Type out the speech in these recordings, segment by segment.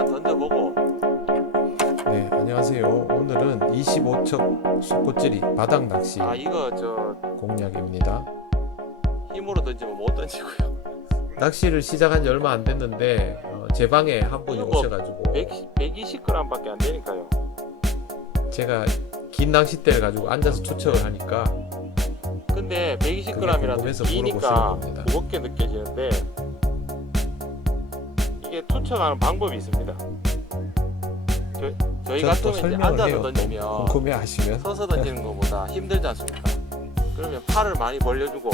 일단 던져보고. 네, 안녕하세요. 오늘은 25척 솟구찌리 바닥 낚시 아, 이거 공략입니다. 힘으로 던지면 못 던지고요. 낚시를 시작한 지 얼마 안 됐는데 제 방에 한 분이 이거 뭐 오셔가지고 120g밖에 안 되니까요. 제가 긴 낚싯대를 가지고 앉아서 투척을 하니까 근데 그게 120g이라도 궁금해서 기니까 물어보시는 겁니다. 무겁게 느껴지는데 이게 투척하는 방법이 있습니다. 저희 저는 또 같으면 이제 설명을 앉아서 해요. 던지면 궁금해 하시면 서서 던지는 것보다 힘들지 않습니까? 그러면 팔을 많이 벌려주고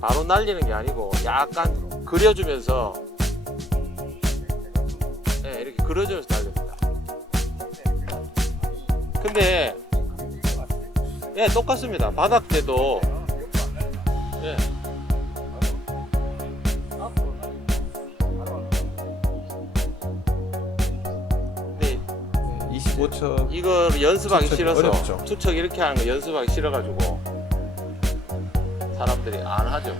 바로 날리는 게 아니고 약간 그려주면서, 네, 이렇게 그려주면서 날립니다. 근데 예, 똑같습니다. 바닥 때도 예. 근데 25척 이거 연습하기 투척이 싫어서 어렵죠. 투척 이렇게 하는 거 연습하기 싫어가지고 사람들이 안 하죠.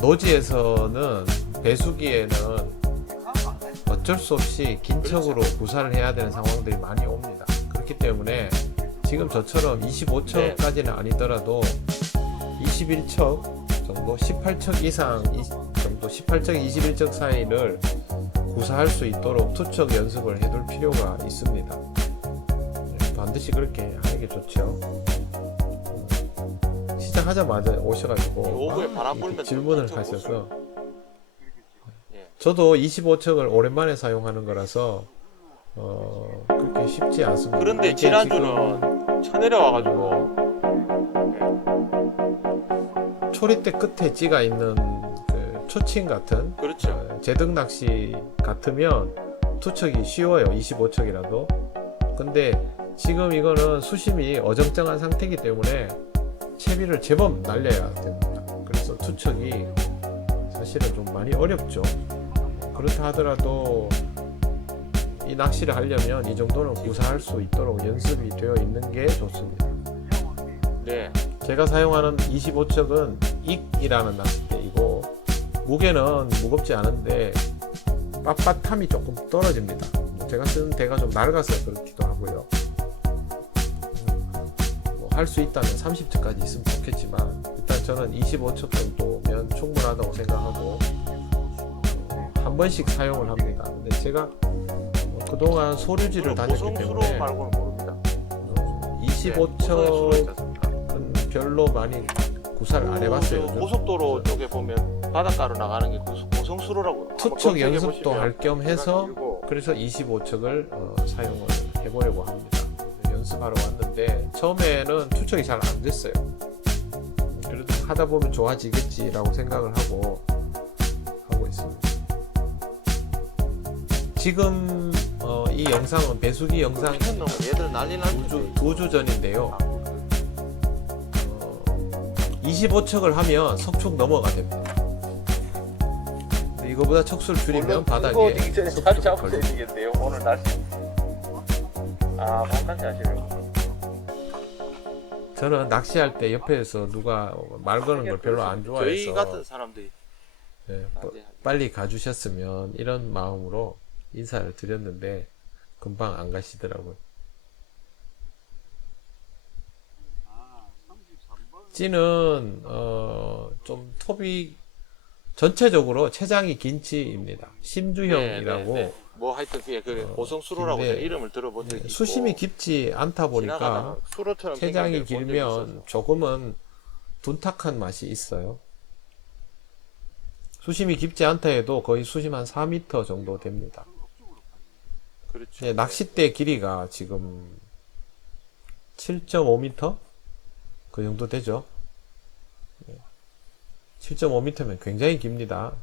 노지에서는 배수기에는 어쩔 수 없이 긴 척으로 구사를 해야 되는 상황들이 많이 옵니다. 그렇기 때문에 지금 저처럼 25척까지는 아니더라도 21척 정도, 18척 이상 정도, 18척, 21척 사이를 구사할 수 있도록 투척 연습을 해둘 필요가 있습니다. 반드시 그렇게 하는 게 좋죠. 시작하자마자 오셔가지고 오후에 바람 이렇게 불면 질문을 좀 하셔서 예. 저도 25척을 오랜만에 사용하는 거라서 그렇게 쉽지 않습니다. 그런데 이게 지난주는 쳐내려와가지고 지금 초리대 끝에 찌가 있는 그 초침 같은 그렇죠. 제등 낚시 같으면 투척이 쉬워요. 25척이라도. 근데 지금 이거는 수심이 어정쩡한 상태이기 때문에 채비를 제법 날려야 됩니다. 그래서 투척이 사실은 좀 많이 어렵죠. 그렇다 하더라도 이 낚시를 하려면 이 정도는 구사할 수 있도록 연습이 되어 있는 게 좋습니다. 네. 제가 사용하는 25척은 익이라는 낚싯대이고 무게는 무겁지 않은데 빳빳함이 조금 떨어집니다. 제가 쓰는 대가 좀 낡아서 그렇기도 하고요. 할 수 있다면 30척까지 있으면 좋겠지만 일단 저는 25척 정도면 충분하다고 생각하고 한 번씩 사용을 합니다. 근데 제가 그동안 소류지를 다녔기 고성수로 때문에 말고는 모릅니다. 25척은 별로 많이 구사를 안 해봤어요. 요즘. 고속도로 쪽에 보면 바닷가로 나가는 게 고성수로라고요. 투척 연습도 할 겸 해서 그래서 25척을 사용을 해보려고 합니다. 연습하러 왔는데 처음에는 투척이 잘 안 됐어요. 그래도 하다 보면 좋아지겠지라고 생각을 하고 있습니다. 지금 이 영상은 배수기 영상 얘들 난리 났는데 2주 전인데요. 25척을 하면 석축 넘어가 됩니다. 근데 이거보다 척수를 줄이면 바닥에 석축이 걸립니다. 되겠네요. 오늘 날씨. 아, 만나지 하시려고. 저는 낚시할 때 옆에서 누가 말 거는 걸 별로 안 저희 좋아해서 같은 사람들이 빨리 가주셨으면 이런 마음으로 인사를 드렸는데 금방 안 가시더라고요. 찌는 좀 톱이 전체적으로 체장이 긴 찌입니다. 심주형이라고 네. 뭐 하여튼 그 고성수로라고 근데 이름을 들어본 적이 있고 수심이 깊지 않다 보니까 지나가다가 수로처럼 체장이 생긴 데를 본 적이 길면 있어서. 조금은 둔탁한 맛이 있어요. 수심이 깊지 않다 해도 거의 수심 한 4m 정도 됩니다. 그렇죠. 네, 낚싯대 길이가 지금 7.5m? 그 정도 되죠. 7.5m면 굉장히 깁니다.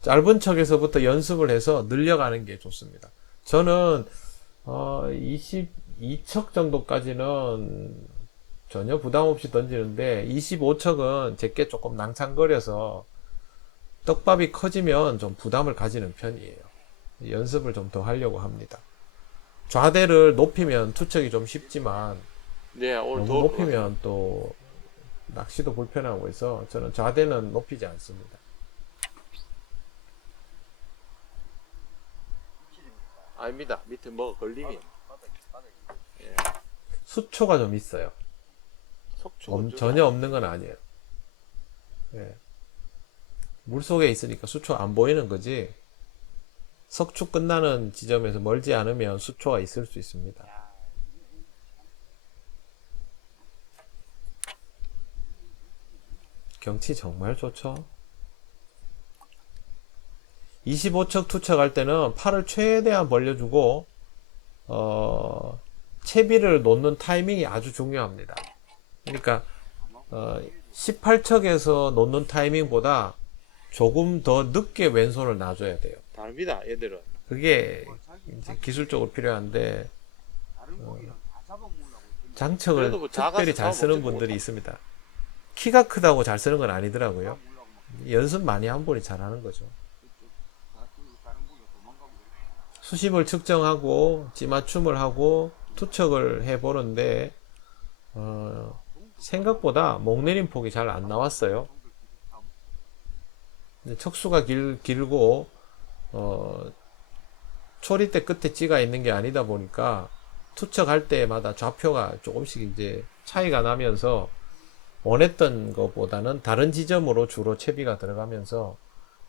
짧은 척에서부터 연습을 해서 늘려가는 게 좋습니다. 저는 22척 정도까지는 전혀 부담 없이 던지는데 25척은 제게 조금 낭창거려서 떡밥이 커지면 좀 부담을 가지는 편이에요. 연습을 좀 더 하려고 합니다. 좌대를 높이면 투척이 좀 쉽지만 네, 오늘 너무 높이면 또 낚시도 불편하고 해서 저는 좌대는 높이지 않습니다. 아닙니다. 밑에 뭐가 걸림이. 예. 수초가 좀 있어요. 속초 전혀 없는 건 아니에요. 예. 물속에 있으니까 수초 안 보이는 거지. 석축 끝나는 지점에서 멀지 않으면 수초가 있을 수 있습니다. 경치 정말 좋죠. 25척 투척할 때는 팔을 최대한 벌려주고 채비를 놓는 타이밍이 아주 중요합니다. 그러니까 18척에서 놓는 타이밍보다 조금 더 늦게 왼손을 놔줘야 돼요. 다릅니다. 얘들은. 그게 이제 기술적으로 필요한데 장척을 그래도 뭐 특별히 작아서 잘 쓰는 잡아먹지 분들이 못하고. 있습니다. 키가 크다고 잘 쓰는 건 아니더라고요. 연습 많이 한 분이 잘하는 거죠. 수심을 측정하고 찌맞춤을 하고 투척을 해보는데 생각보다 목내림 폭이 잘 안 나왔어요. 척수가 길고 초리대 끝에 찌가 있는 게 아니다 보니까 투척할 때마다 좌표가 조금씩 이제 차이가 나면서 원했던 것보다는 다른 지점으로 주로 채비가 들어가면서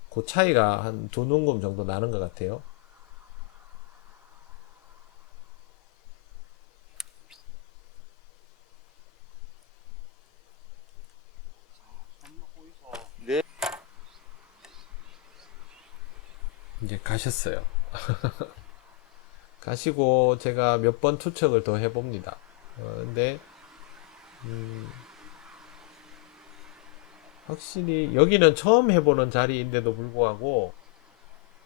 그 차이가 한 두 눈금 정도 나는 것 같아요. 네. 이제 가셨어요. 가시고 제가 몇 번 투척을 더 해봅니다. 근데 확실히 여기는 처음 해보는 자리인데도 불구하고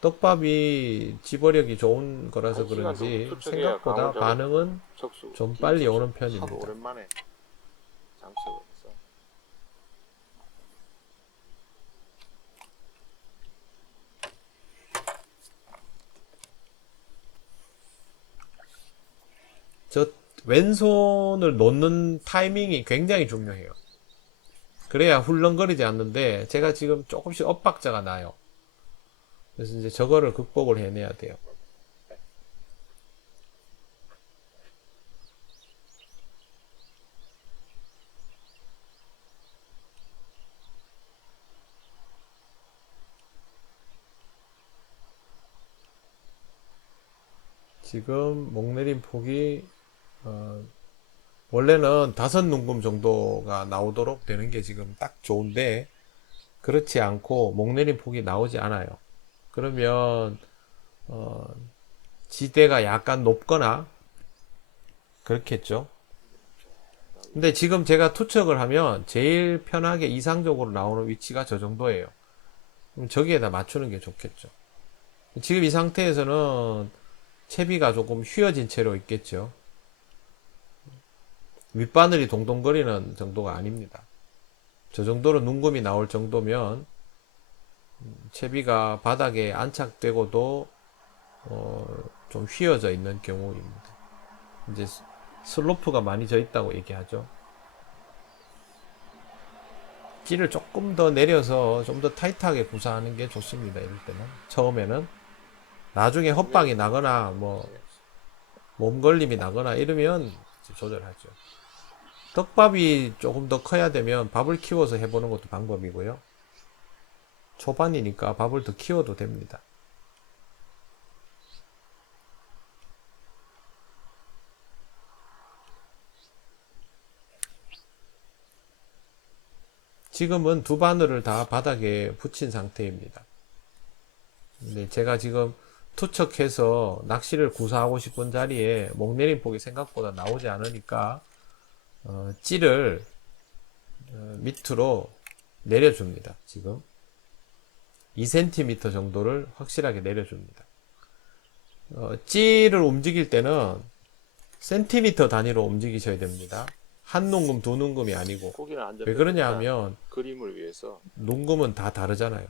떡밥이 집어력이 좋은 거라서 한 시간 그런지 정도 투척해야 생각보다 감을 잡을 반응은 척수. 좀 긴 빨리 척수. 오는 하도 편입니다. 오랜만에 장척을 해서. 저 왼손을 놓는 타이밍이 굉장히 중요해요. 그래야 훌렁거리지 않는데 제가 지금 조금씩 엇박자가 나요. 그래서 이제 저거를 극복을 해내야 돼요. 지금 목내림 폭이 원래는 5눈금 정도가 나오도록 되는 게 지금 딱 좋은데 그렇지 않고 목내림 폭이 나오지 않아요. 그러면 지대가 약간 높거나 그렇겠죠. 근데 지금 제가 투척을 하면 제일 편하게 이상적으로 나오는 위치가 저 정도예요. 그럼 저기에다 맞추는 게 좋겠죠. 지금 이 상태에서는 채비가 조금 휘어진 채로 있겠죠. 윗바늘이 동동거리는 정도가 아닙니다. 저 정도로 눈금이 나올 정도면 채비가 바닥에 안착되고도 좀 휘어져 있는 경우입니다. 이제 슬로프가 많이 져 있다고 얘기하죠. 찌를 조금 더 내려서 좀 더 타이트하게 구사하는 게 좋습니다. 이럴 때는 처음에는. 나중에 헛방이 나거나 뭐 몸걸림이 나거나 이러면 조절하죠. 떡밥이 조금 더 커야 되면 밥을 키워서 해보는 것도 방법이고요. 초반이니까 밥을 더 키워도 됩니다. 지금은 두 바늘을 다 바닥에 붙인 상태입니다. 근데 제가 지금 투척해서 낚시를 구사하고 싶은 자리에 목내림 폭이 생각보다 나오지 않으니까 찌를 밑으로 내려줍니다. 지금 2cm 정도를 확실하게 내려줍니다. 찌를 움직일 때는 센티미터 단위로 움직이셔야 됩니다. 한 눈금, 두 눈금이 아니고. 고기는 안 왜 그러냐 하면 그림을 위해서 눈금은 다 다르잖아요.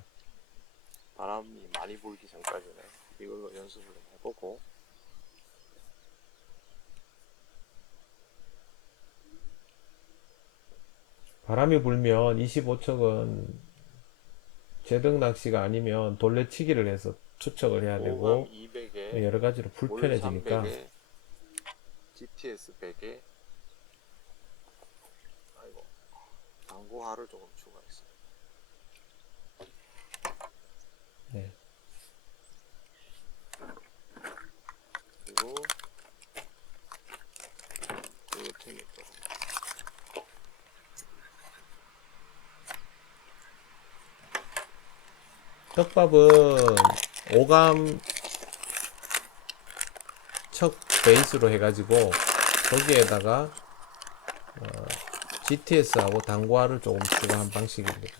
바람이 많이 불기 전까지는 이걸로 연습을 좀 해보고 바람이 불면 25척은 제등 낚시가 아니면 돌레치기를 해서 투척을 해야 되고 200에 여러 가지로 불편해지니까 300에 GTS 100에 아이고 당구화를 조금 추가했어요. 네. 그리고 이거 챙겼고 떡밥은 오감 척 베이스로 해가지고 거기에다가 GTS하고 당구화를 조금 추가한 방식입니다.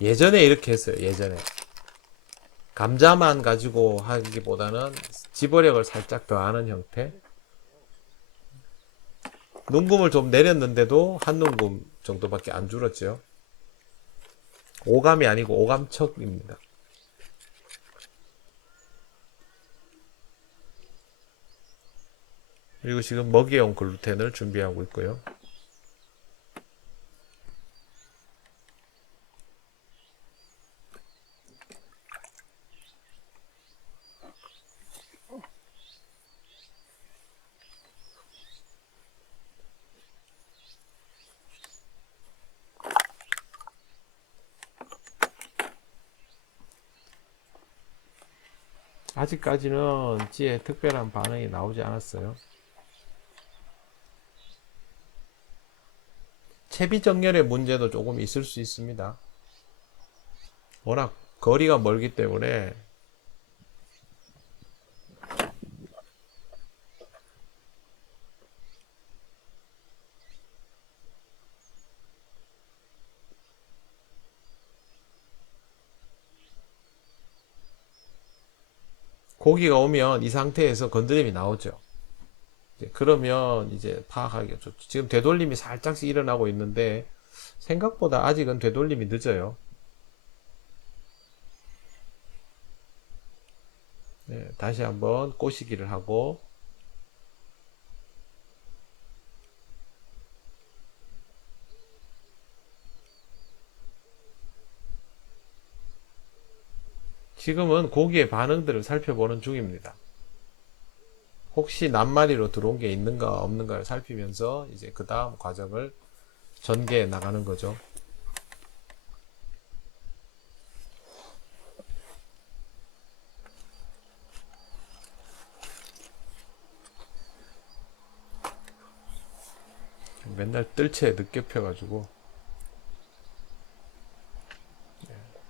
예전에 이렇게 했어요. 예전에 감자만 가지고 하기보다는 집어력을 살짝 더하는 형태. 눈금을 좀 내렸는데도 한 눈금 정도밖에 안 줄었죠. 오감이 아니고 오감척입니다. 그리고 지금 먹이용 글루텐을 준비하고 있고요. 아직까지는 찌에 특별한 반응이 나오지 않았어요. 채비 정렬의 문제도 조금 있을 수 있습니다. 워낙 거리가 멀기 때문에 고기가 오면 이 상태에서 건드림이 나오죠. 그러면 이제 파악하기가 좋죠. 지금 되돌림이 살짝씩 일어나고 있는데 생각보다 아직은 되돌림이 늦어요. 네, 다시 한번 꼬시기를 하고 지금은 고기의 반응들을 살펴보는 중입니다. 혹시 낱마리로 들어온 게 있는가 없는가를 살피면서 이제 그 다음 과정을 전개해 나가는 거죠. 맨날 뜰채 늦게 펴가지고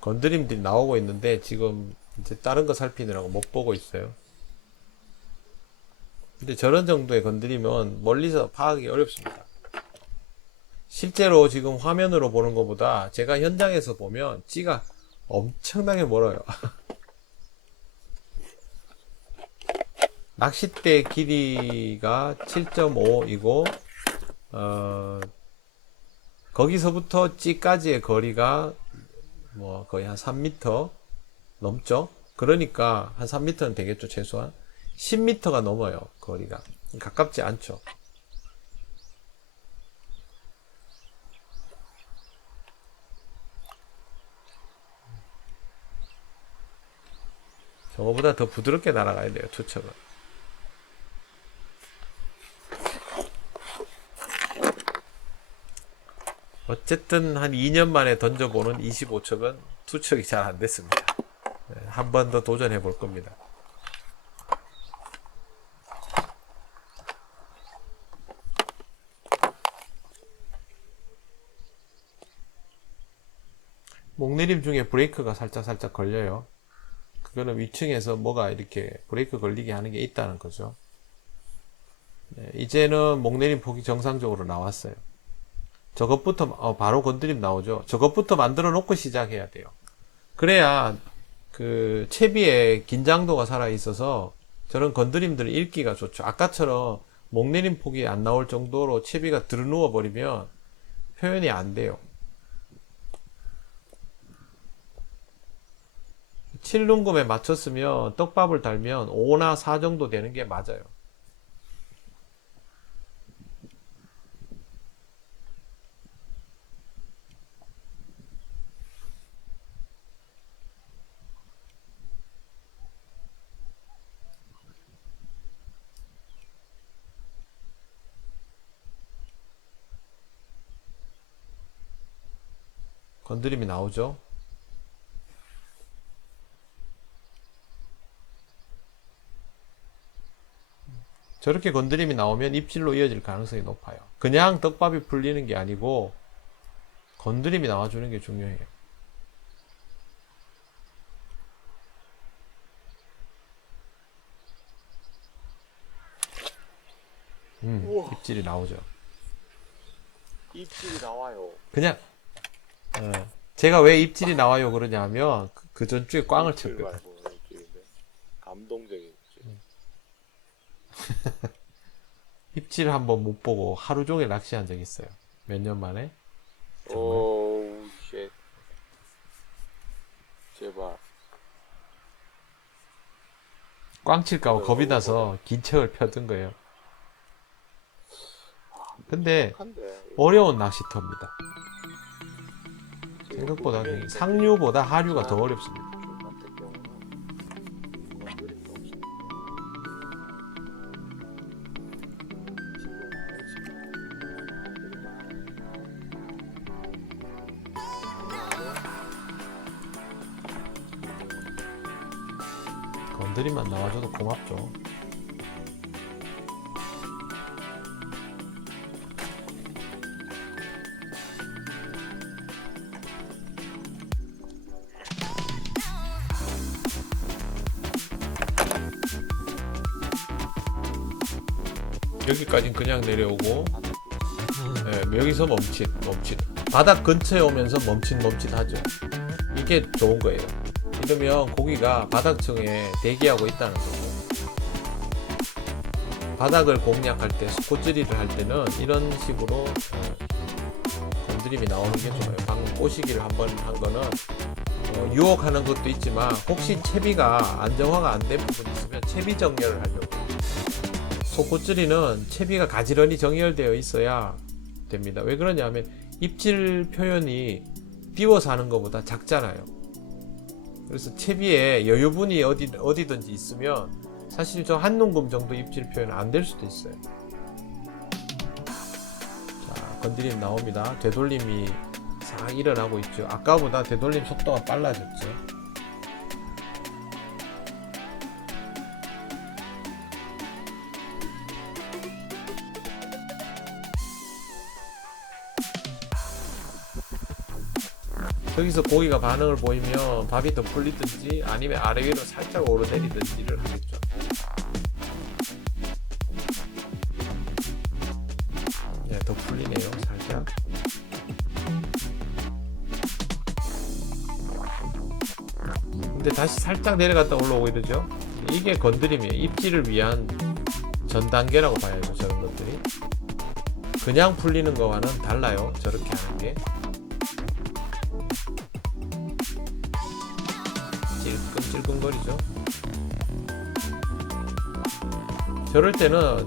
건드림들이 나오고 있는데 지금 이제 다른 거 살피느라고 못 보고 있어요. 근데 저런 정도의 건드림은 멀리서 파악이 어렵습니다. 실제로 지금 화면으로 보는 것보다 제가 현장에서 보면 찌가 엄청나게 멀어요. 낚싯대 길이가 7.5이고 거기서부터 찌까지의 거리가 뭐 거의 한 3m 넘죠. 그러니까 한 3m는 되겠죠. 최소한 10m가 넘어요. 거리가 가깝지 않죠. 저거보다 더 부드럽게 날아가야 돼요. 투척은. 어쨌든 한 2년 만에 던져보는 25척은 투척이 잘 안 됐습니다. 네, 한 번 더 도전해 볼 겁니다. 목내림 중에 브레이크가 살짝 걸려요. 그거는 위층에서 뭐가 이렇게 브레이크 걸리게 하는 게 있다는 거죠. 네, 이제는 목내림 폭이 정상적으로 나왔어요. 저것부터 바로 건드림 나오죠. 저것부터 만들어 놓고 시작해야 돼요. 그래야 그 채비의 긴장도가 살아 있어서 저런 건드림들을 읽기가 좋죠. 아까처럼 목내림 폭이 안 나올 정도로 채비가 들어누워 버리면 표현이 안 돼요. 7눈금에 맞췄으면 떡밥을 달면 5나 4 정도 되는 게 맞아요. 건드림이 나오죠. 저렇게 건드림이 나오면 입질로 이어질 가능성이 높아요. 그냥 떡밥이 풀리는 게 아니고 건드림이 나와주는 게 중요해요. 우와. 입질이 나오죠. 입질이 나와요. 그냥 제가 왜 입질이 나와요 그러냐면 그 전주에 꽝을 입질 쳤거든. 말고 입질인데. 감동적인 입질. 입질 한번 못 보고 하루 종일 낚시한 적 있어요. 몇 년 만에. 오우 쉣. 제발. 꽝 칠까봐 겁이 나서 긴 척을 펴둔 거예요. 근데 한데 어려운 낚시터입니다. 생각보다 상류보다 하류가 더 어렵습니다. 같은 경우는 건드림도 없이 건드림만 나와줘도 고맙죠. 여기까지는 그냥 내려오고 여기서 멈칫 바닥 근처에 오면서 멈칫 하죠. 이게 좋은 거예요. 이러면 고기가 바닥층에 대기하고 있다는 거고, 바닥을 공략할 때 스포츠리를 할 때는 이런 식으로 건드림이 나오는 게 좋아요. 방금 꼬시기를 한번 한 거는 유혹하는 것도 있지만 혹시 채비가 안정화가 안 된 부분이 있으면 채비 정렬을 하려고. 속꽃질이는 채비가 가지런히 정렬되어 있어야 됩니다. 왜 그러냐면 입질 표현이 띄워서 하는 것보다 작잖아요. 그래서 채비에 여유분이 어디든지 있으면 사실 저 한 눈금 정도 입질 표현 안 될 수도 있어요. 자, 건드림 나옵니다. 되돌림이 싹 일어나고 있죠. 아까보다 되돌림 속도가 빨라졌죠. 여기서 고기가 반응을 보이면 밥이 더 풀리든지 아니면 아래 위로 살짝 오르내리든지를 하겠죠. 네, 더 풀리네요. 살짝. 근데 다시 살짝 내려갔다 올라오고 이러죠. 이게 건드림이에요. 입질을 위한 전 단계라고 봐야죠. 저런 것들이 그냥 풀리는 거와는 달라요. 저렇게 하는 게. 찔끔찔끔거리죠. 저럴 때는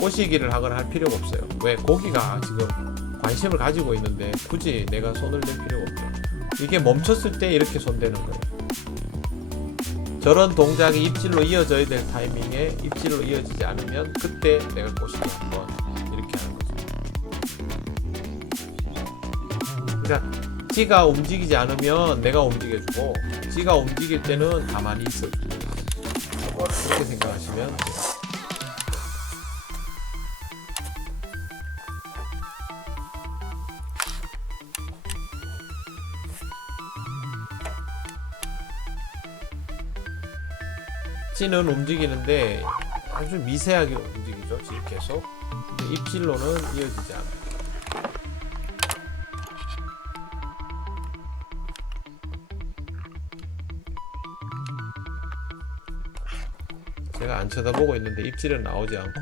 꼬시기를 하거나 할 필요가 없어요. 왜? 고기가 지금 관심을 가지고 있는데 굳이 내가 손을 댈 필요가 없죠. 이게 멈췄을 때 이렇게 손대는 거예요. 저런 동작이 입질로 이어져야 될 타이밍에 입질로 이어지지 않으면 그때 내가 꼬시기 한번 이렇게 하는 거죠. 그러니까 지가 움직이지 않으면 내가 움직여주고, 지가 움직일 때는 가만히 있어주고, 그렇게 생각하시면 돼요. 찌는 움직이는데 아주 미세하게 움직이죠. 지금 계속. 근데 입질로는 이어지지 않아요. 제가 안 쳐다보고 있는데 입질은 나오지 않고,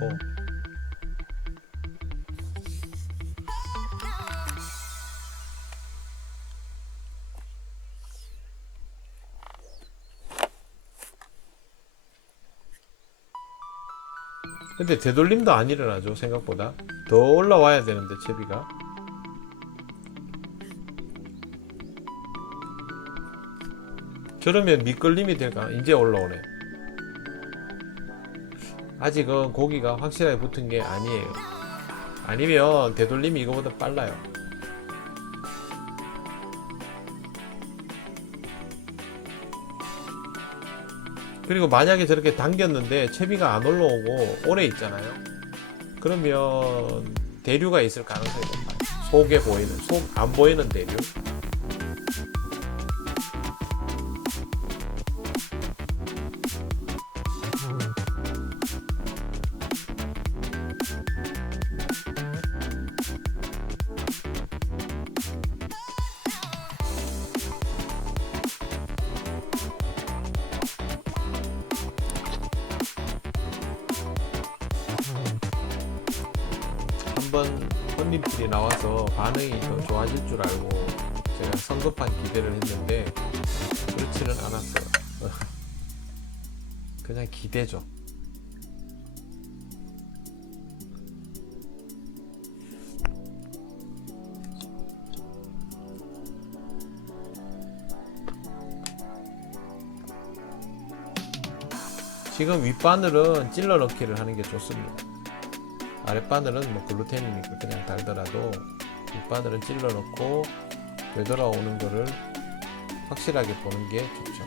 근데 되돌림도 안 일어나죠. 생각보다 더 올라와야 되는데 채비가. 저러면 밑걸림이 될까? 이제 올라오네. 아직은 고기가 확실하게 붙은 게 아니에요. 아니면 되돌림이 이거보다 빨라요. 그리고 만약에 저렇게 당겼는데 채비가 안 올라오고 오래 있잖아요. 그러면 대류가 있을 가능성이 높아요. 속에 보이는, 속 안 보이는 대류. 한번 손님들이 나와서 반응이 더 좋아질 줄 알고 제가 성급한 기대를 했는데 그렇지는 않았어요. 그냥 기대죠. 지금 윗바늘은 찔러 넣기를 하는 게 좋습니다. 아랫바늘은 뭐 글루텐이니까 그냥 달더라도 윗바늘은 찔러 넣고 되돌아오는 거를 확실하게 보는 게 좋죠.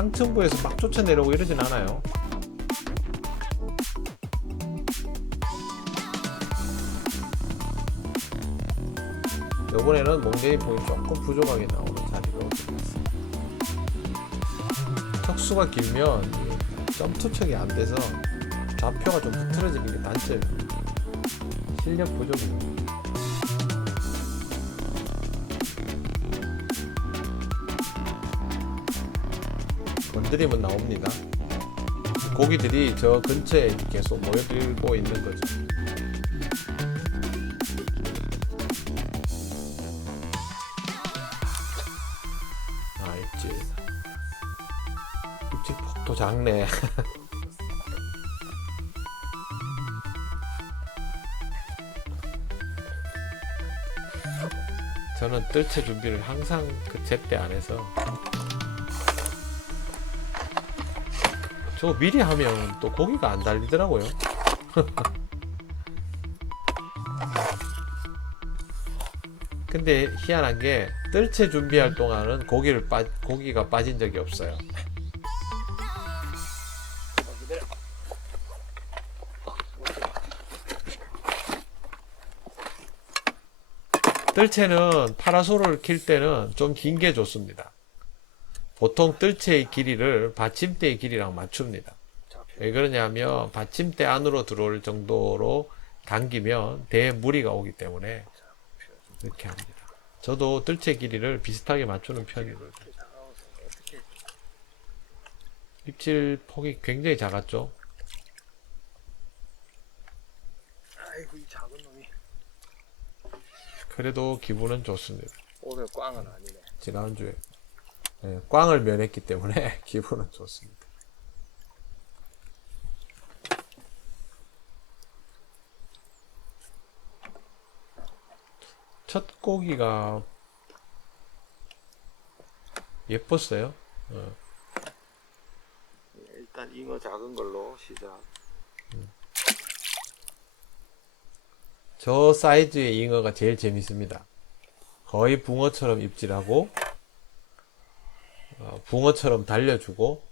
상층부에서 막 쫓아내려고 이러진 않아요. 이번에는 몽데이 폭이 조금 부족하게 나오는 자리로 들어갔습니다. 척수가 길면 점투척이 안 돼서 좌표가 좀 흐트러지는 게 단점입니다. 실력 부족입니다. 건드리면 나옵니다. 고기들이 저 근처에 계속 모여들고 있는 거죠. 아, 입질 폭도 작네. 저는 뜰채 준비를 항상 그 제때 안 해서 저거 미리 하면 또 고기가 안 달리더라고요. 근데 희한한 게 뜰채 준비할 동안은 고기가 빠진 적이 없어요. 뜰채는 파라솔을 킬 때는 좀 긴 게 좋습니다. 보통 뜰채의 길이를 받침대의 길이랑 맞춥니다. 왜 그러냐면 받침대 안으로 들어올 정도로 당기면 대무리가 오기 때문에 이렇게 합니다. 저도 뜰채 길이를 비슷하게 맞추는 편이거든요. 입질 폭이 굉장히 작았죠. 아이고 이 작은 놈이. 그래도 기분은 좋습니다. 오늘 꽝은 아니네. 지난주에 꽝을 면했기 때문에 기분은 좋습니다. 첫 고기가 예뻤어요. 일단 잉어 작은 걸로 시작. 저 사이즈의 잉어가 제일 재밌습니다. 거의 붕어처럼 입질하고 붕어처럼 달려주고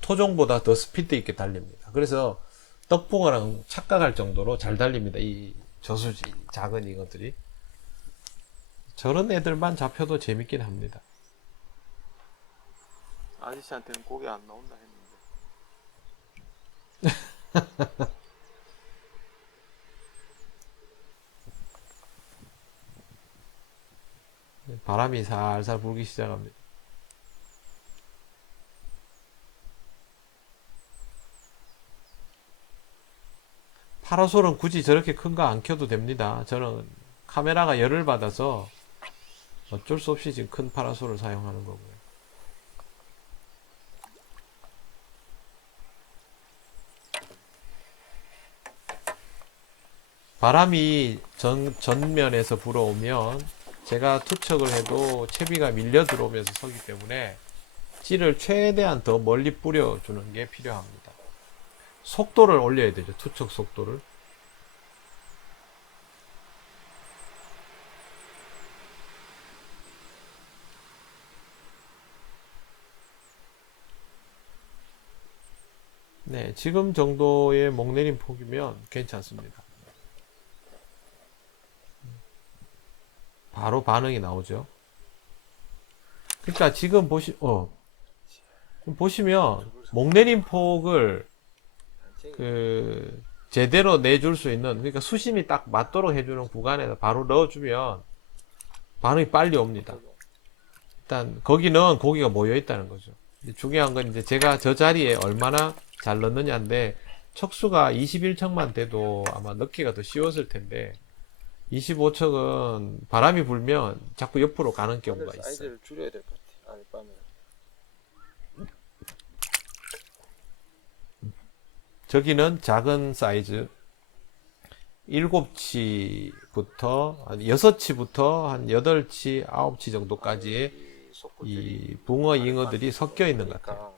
토종보다 더 스피드 있게 달립니다. 그래서 떡붕어랑 착각할 정도로 잘 달립니다. 이 저수지 작은 잉어들이. 저런 애들만 잡혀도 재밌긴 합니다. 아저씨한테는 고기 안 나온다 했는데. 바람이 살살 불기 시작합니다. 파라솔은 굳이 저렇게 큰 거 안 켜도 됩니다. 저는 카메라가 열을 받아서 어쩔 수 없이 지금 큰 파라솔을 사용하는 거고요. 바람이 전면에서 불어오면 제가 투척을 해도 채비가 밀려 들어오면서 서기 때문에 찌를 최대한 더 멀리 뿌려주는 게 필요합니다. 속도를 올려야 되죠. 투척 속도를. 네, 지금 정도의 목내림 폭이면 괜찮습니다. 바로 반응이 나오죠. 그러니까 지금 보시면 목내림 폭을 제대로 내줄 수 있는, 그러니까 수심이 딱 맞도록 해주는 구간에서 바로 넣어주면 반응이 빨리 옵니다. 일단 거기는 고기가 모여 있다는 거죠. 중요한 건 이제 제가 저 자리에 얼마나 잘 넣느냐인데, 척수가 21척만 돼도 아마 넣기가 더 쉬웠을 텐데 25척은 바람이 불면 자꾸 옆으로 가는 경우가 있어요. 사이즈를 줄여야 될 것 같아. 아랫밤에. 저기는 작은 사이즈 7치부터 한 6치부터 한 8치, 9치 정도까지의 이 붕어, 잉어들이 섞여 있는 것 같아요.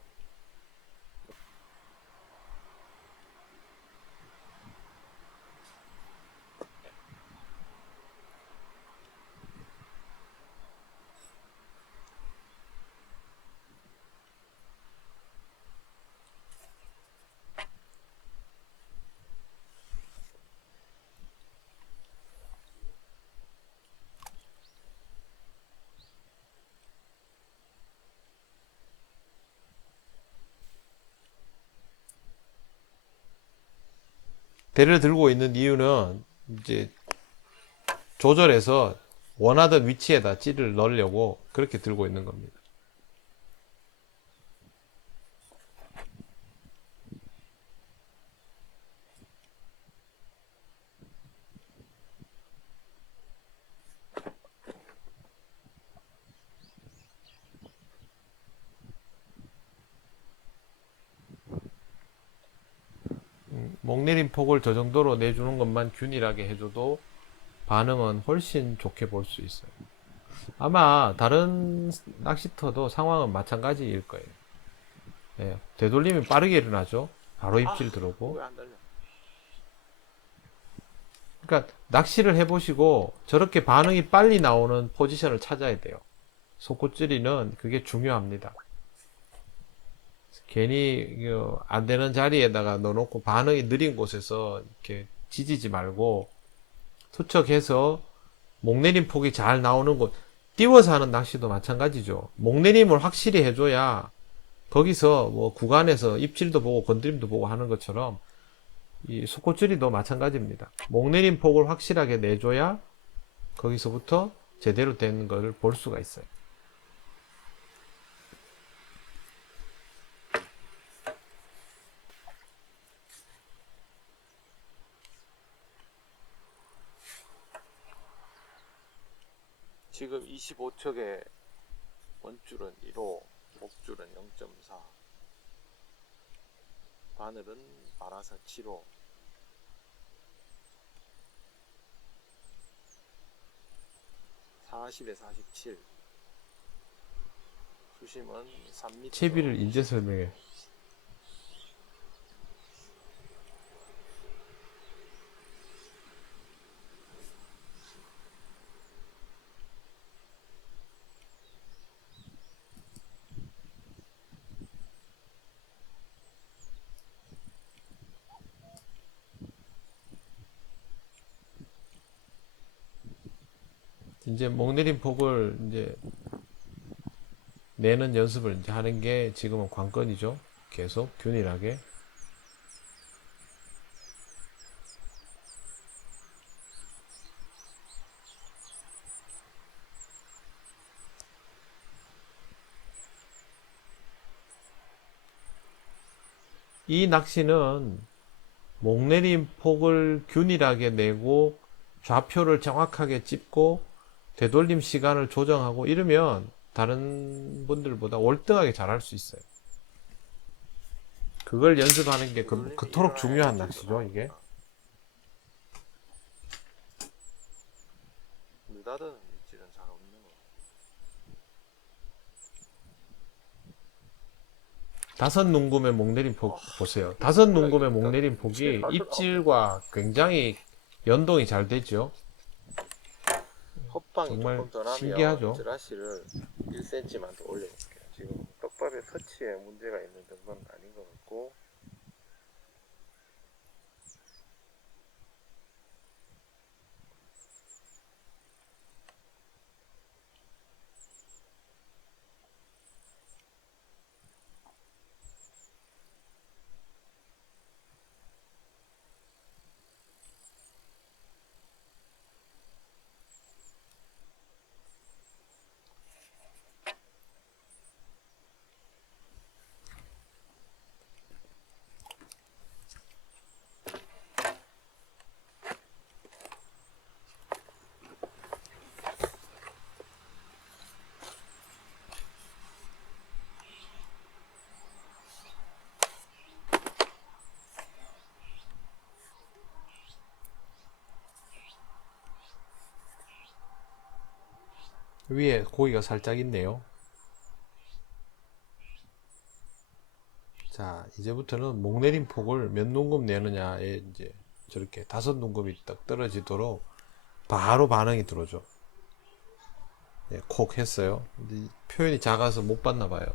대를 들고 있는 이유는 이제 조절해서 원하던 위치에다 찌를 넣으려고 그렇게 들고 있는 겁니다. 목내림 폭을 저 정도로 내주는 것만 균일하게 해줘도 반응은 훨씬 좋게 볼 수 있어요. 아마 다른 낚시터도 상황은 마찬가지일 거예요. 네, 되돌림이 빠르게 일어나죠. 바로 입질 들어오고. 왜 안 달려? 그러니까 낚시를 해보시고 저렇게 반응이 빨리 나오는 포지션을 찾아야 돼요. 속구찌리는 그게 중요합니다. 괜히 안 되는 자리에다가 넣어놓고 반응이 느린 곳에서 이렇게 지지지 말고 투척해서 목내림 폭이 잘 나오는 곳, 띄워서 하는 낚시도 마찬가지죠. 목내림을 확실히 해줘야 거기서 뭐 구간에서 입질도 보고 건드림도 보고 하는 것처럼 이 속구찌리도 마찬가지입니다. 목내림 폭을 확실하게 내줘야 거기서부터 제대로 된 걸 볼 수가 있어요. 지금 25척의 원줄은 1호, 목줄은 0.4, 바늘은 마라사 7호, (40에 47) 수심은 3m. 채비를 이제 설명해. 이제 목내림 폭을 이제 내는 연습을 이제 하는 게 지금은 관건이죠. 계속 균일하게. 이 낚시는 목내림 폭을 균일하게 내고 좌표를 정확하게 찝고 되돌림 시간을 조정하고 이러면 다른 분들보다 월등하게 잘할 수 있어요. 그걸 연습하는 게 그토록 중요한 낚시죠, 이게. 닫은 입질은 잘 없는 거. 다섯 눈금의 목내린 폭 보세요. 다섯 눈금의 목내린 폭이 입질과 굉장히 연동이 잘 되죠. 헛방이 정말 조금 더 나면 신기하죠. 드라시를 1cm만 더 올려볼게요. 지금 떡밥의 터치에 문제가 있는 건 아닌 것 같고. 위에 고기가 살짝 있네요. 자, 이제부터는 목내린 폭을 몇 눈금 내느냐에 이제 저렇게 다섯 눈금이 딱 떨어지도록 바로 반응이 들어오죠. 네, 콕 했어요. 근데 표현이 작아서 못 봤나 봐요.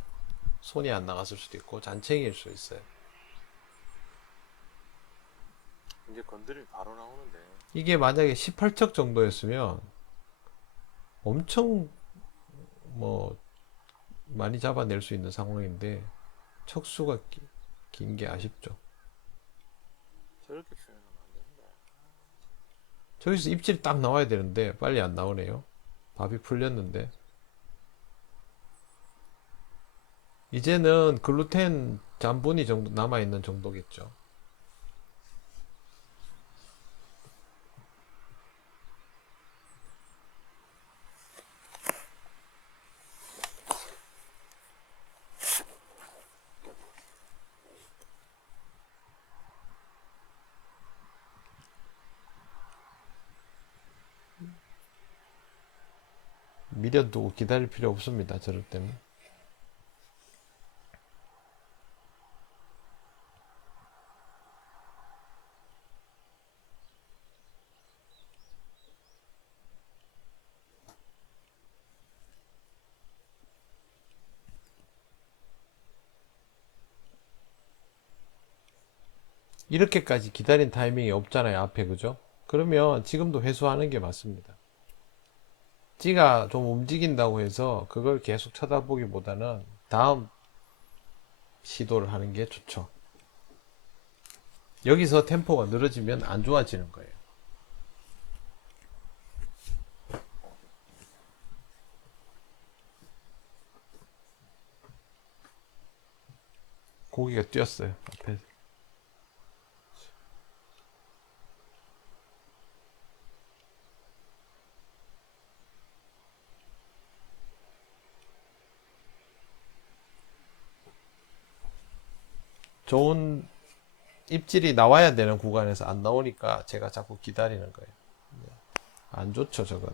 손이 안 나갔을 수도 있고 잔챙이일 수 있어요. 이제 건드리면 바로 나오는데. 이게 만약에 18척 정도였으면 엄청 뭐 많이 잡아낼 수 있는 상황인데 척수가 긴 게 아쉽죠. 저렇게 표현하면 안 된다. 저기서 입질이 딱 나와야 되는데 빨리 안 나오네요. 밥이 풀렸는데 이제는 글루텐 잔분이 정도 남아있는 정도겠죠. 미련 두고 기다릴 필요 없습니다. 저럴 때는. 이렇게까지 기다린 타이밍이 없잖아요. 앞에 그죠? 그러면 지금도 회수하는 게 맞습니다. 찌가 좀 움직인다고 해서 그걸 계속 쳐다보기보다는 다음 시도를 하는 게 좋죠. 여기서 템포가 늘어지면 안 좋아지는 거예요. 고기가 뛰었어요. 앞에서. 좋은 입질이 나와야 되는 구간에서 안 나오니까 제가 자꾸 기다리는 거예요. 안 좋죠, 저건.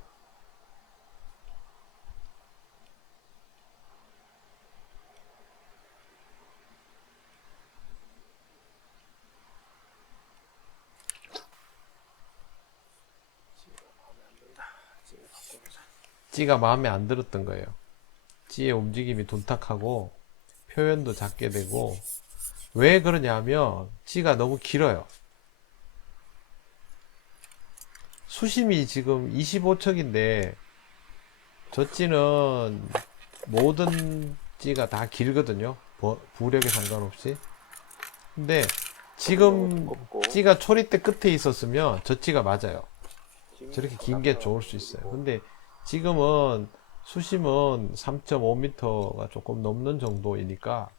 찌가 마음에 안 들었던 거예요. 찌의 움직임이 둔탁하고 표현도 작게 되고, 왜 그러냐 하면 찌가 너무 길어요. 수심이 지금 25척인데 저 찌는 모든 찌가 다 길거든요. 부력에 상관없이. 근데 지금 찌가 초리대 끝에 있었으면 저 찌가 맞아요. 저렇게 긴 게 좋을 수 있어요. 근데 지금은 수심은 3.5m가 조금 넘는 정도이니까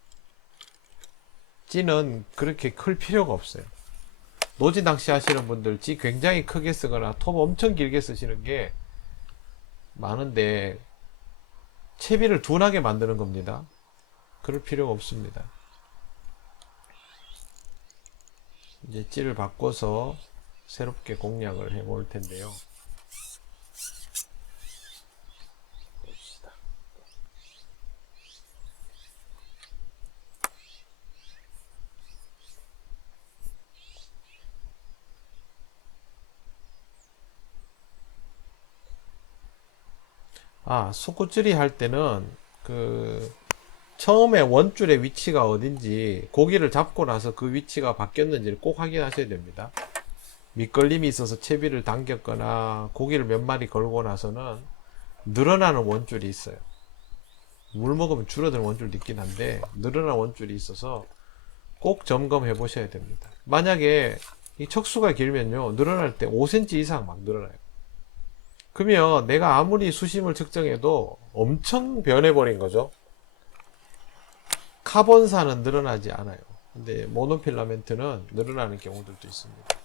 찌는 그렇게 클 필요가 없어요. 노지 낚시 하시는 분들 찌 굉장히 크게 쓰거나 톱 엄청 길게 쓰시는 게 많은데 채비를 둔하게 만드는 겁니다. 그럴 필요가 없습니다. 이제 찌를 바꿔서 새롭게 공략을 해볼 텐데요. 속구찌리 할 때는 그 처음에 원줄의 위치가 어딘지 고기를 잡고 나서 그 위치가 바뀌었는지를 꼭 확인하셔야 됩니다. 밑걸림이 있어서 채비를 당겼거나 고기를 몇 마리 걸고 나서는 늘어나는 원줄이 있어요. 물 먹으면 줄어드는 원줄도 있긴 한데 늘어나는 원줄이 있어서 꼭 점검해 보셔야 됩니다. 만약에 이 척수가 길면요, 늘어날 때 5cm 이상 막 늘어나요. 그러면 내가 아무리 수심을 측정해도 엄청 변해버린 거죠. 카본산은 늘어나지 않아요. 근데 모노필라멘트는 늘어나는 경우들도 있습니다.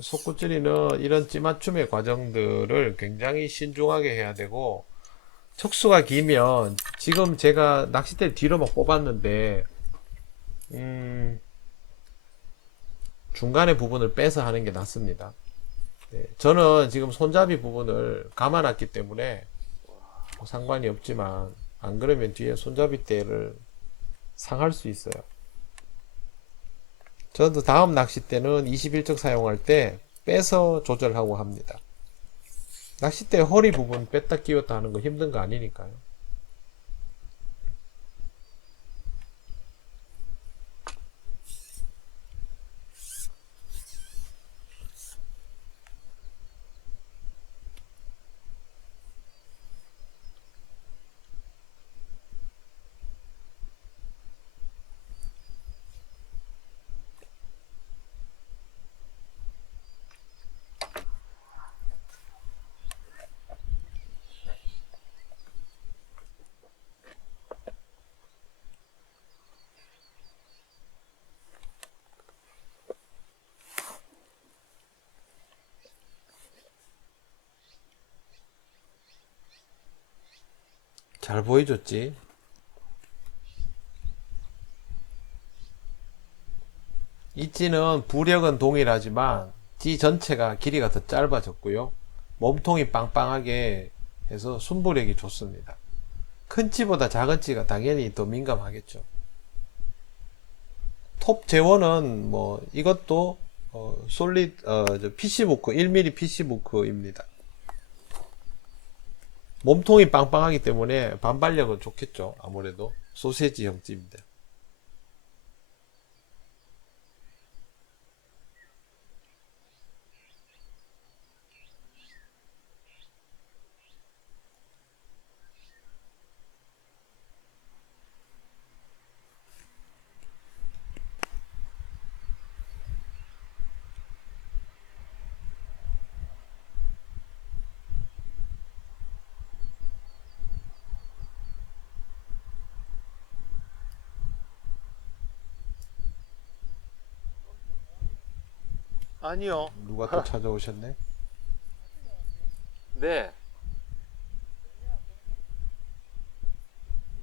속구찌리는 이런 찌맞춤의 과정들을 굉장히 신중하게 해야 되고, 척수가 기면 지금 제가 낚싯대를 뒤로 막 뽑았는데 중간의 부분을 빼서 하는 게 낫습니다. 네, 저는 지금 손잡이 부분을 감아놨기 때문에 뭐 상관이 없지만, 안 그러면 뒤에 손잡이대를 상할 수 있어요. 저도 다음 낚싯대는 21적 사용할 때 빼서 조절하고 합니다. 낚싯대 허리 부분 뺐다 끼웠다 하는 거 힘든 거 아니니까요. 잘 보여줬지? 이 찌는 부력은 동일하지만 찌 전체가 길이가 더 짧아졌고요. 몸통이 빵빵하게 해서 순부력이 좋습니다. 큰 찌보다 작은 찌가 당연히 더 민감하겠죠. 톱 제원은 뭐 이것도 솔릿 PC부크 1mm PC부크입니다. 몸통이 빵빵하기 때문에 반발력은 좋겠죠. 아무래도 소세지 형집입니다. 아니요. 누가 또 찾아오셨네? 네.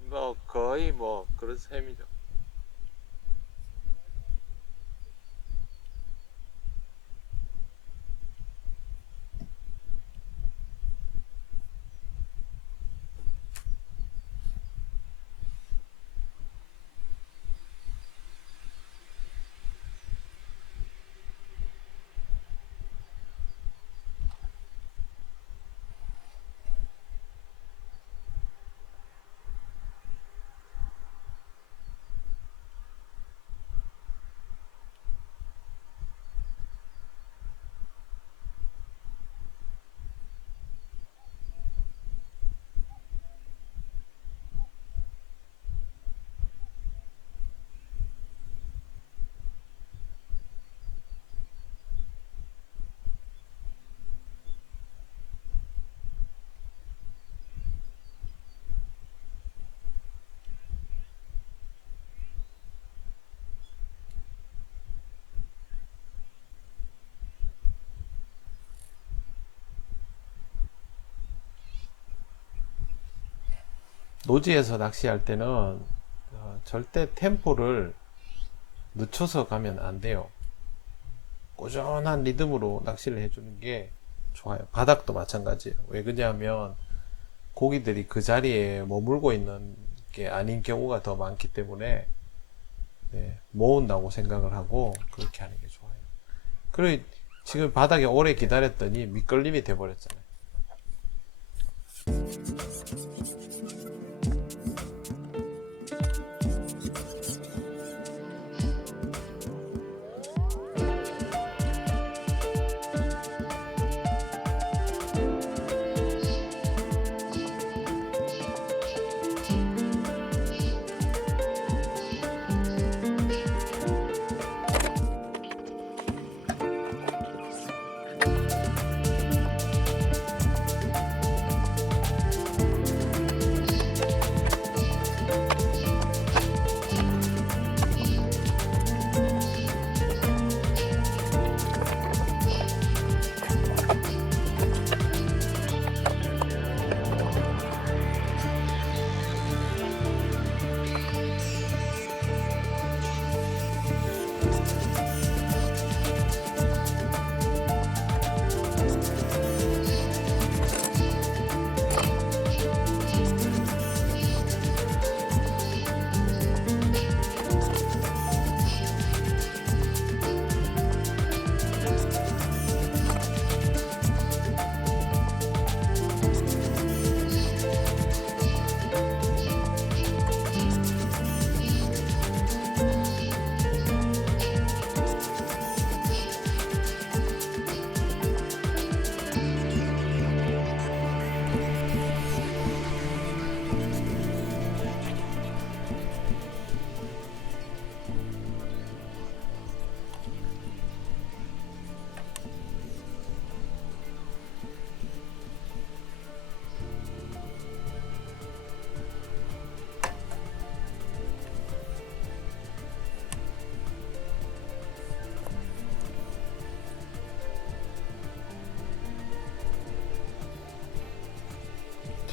뭐 거의 뭐 그런 셈이죠. 노지에서 낚시할 때는 절대 템포를 늦춰서 가면 안 돼요. 꾸준한 리듬으로 낚시를 해주는 게 좋아요. 바닥도 마찬가지예요. 왜 그러냐면 고기들이 그 자리에 머물고 있는 게 아닌 경우가 더 많기 때문에 네, 모은다고 생각을 하고 그렇게 하는 게 좋아요. 그리고 지금 바닥에 오래 기다렸더니 밑걸림이 돼버렸잖아요.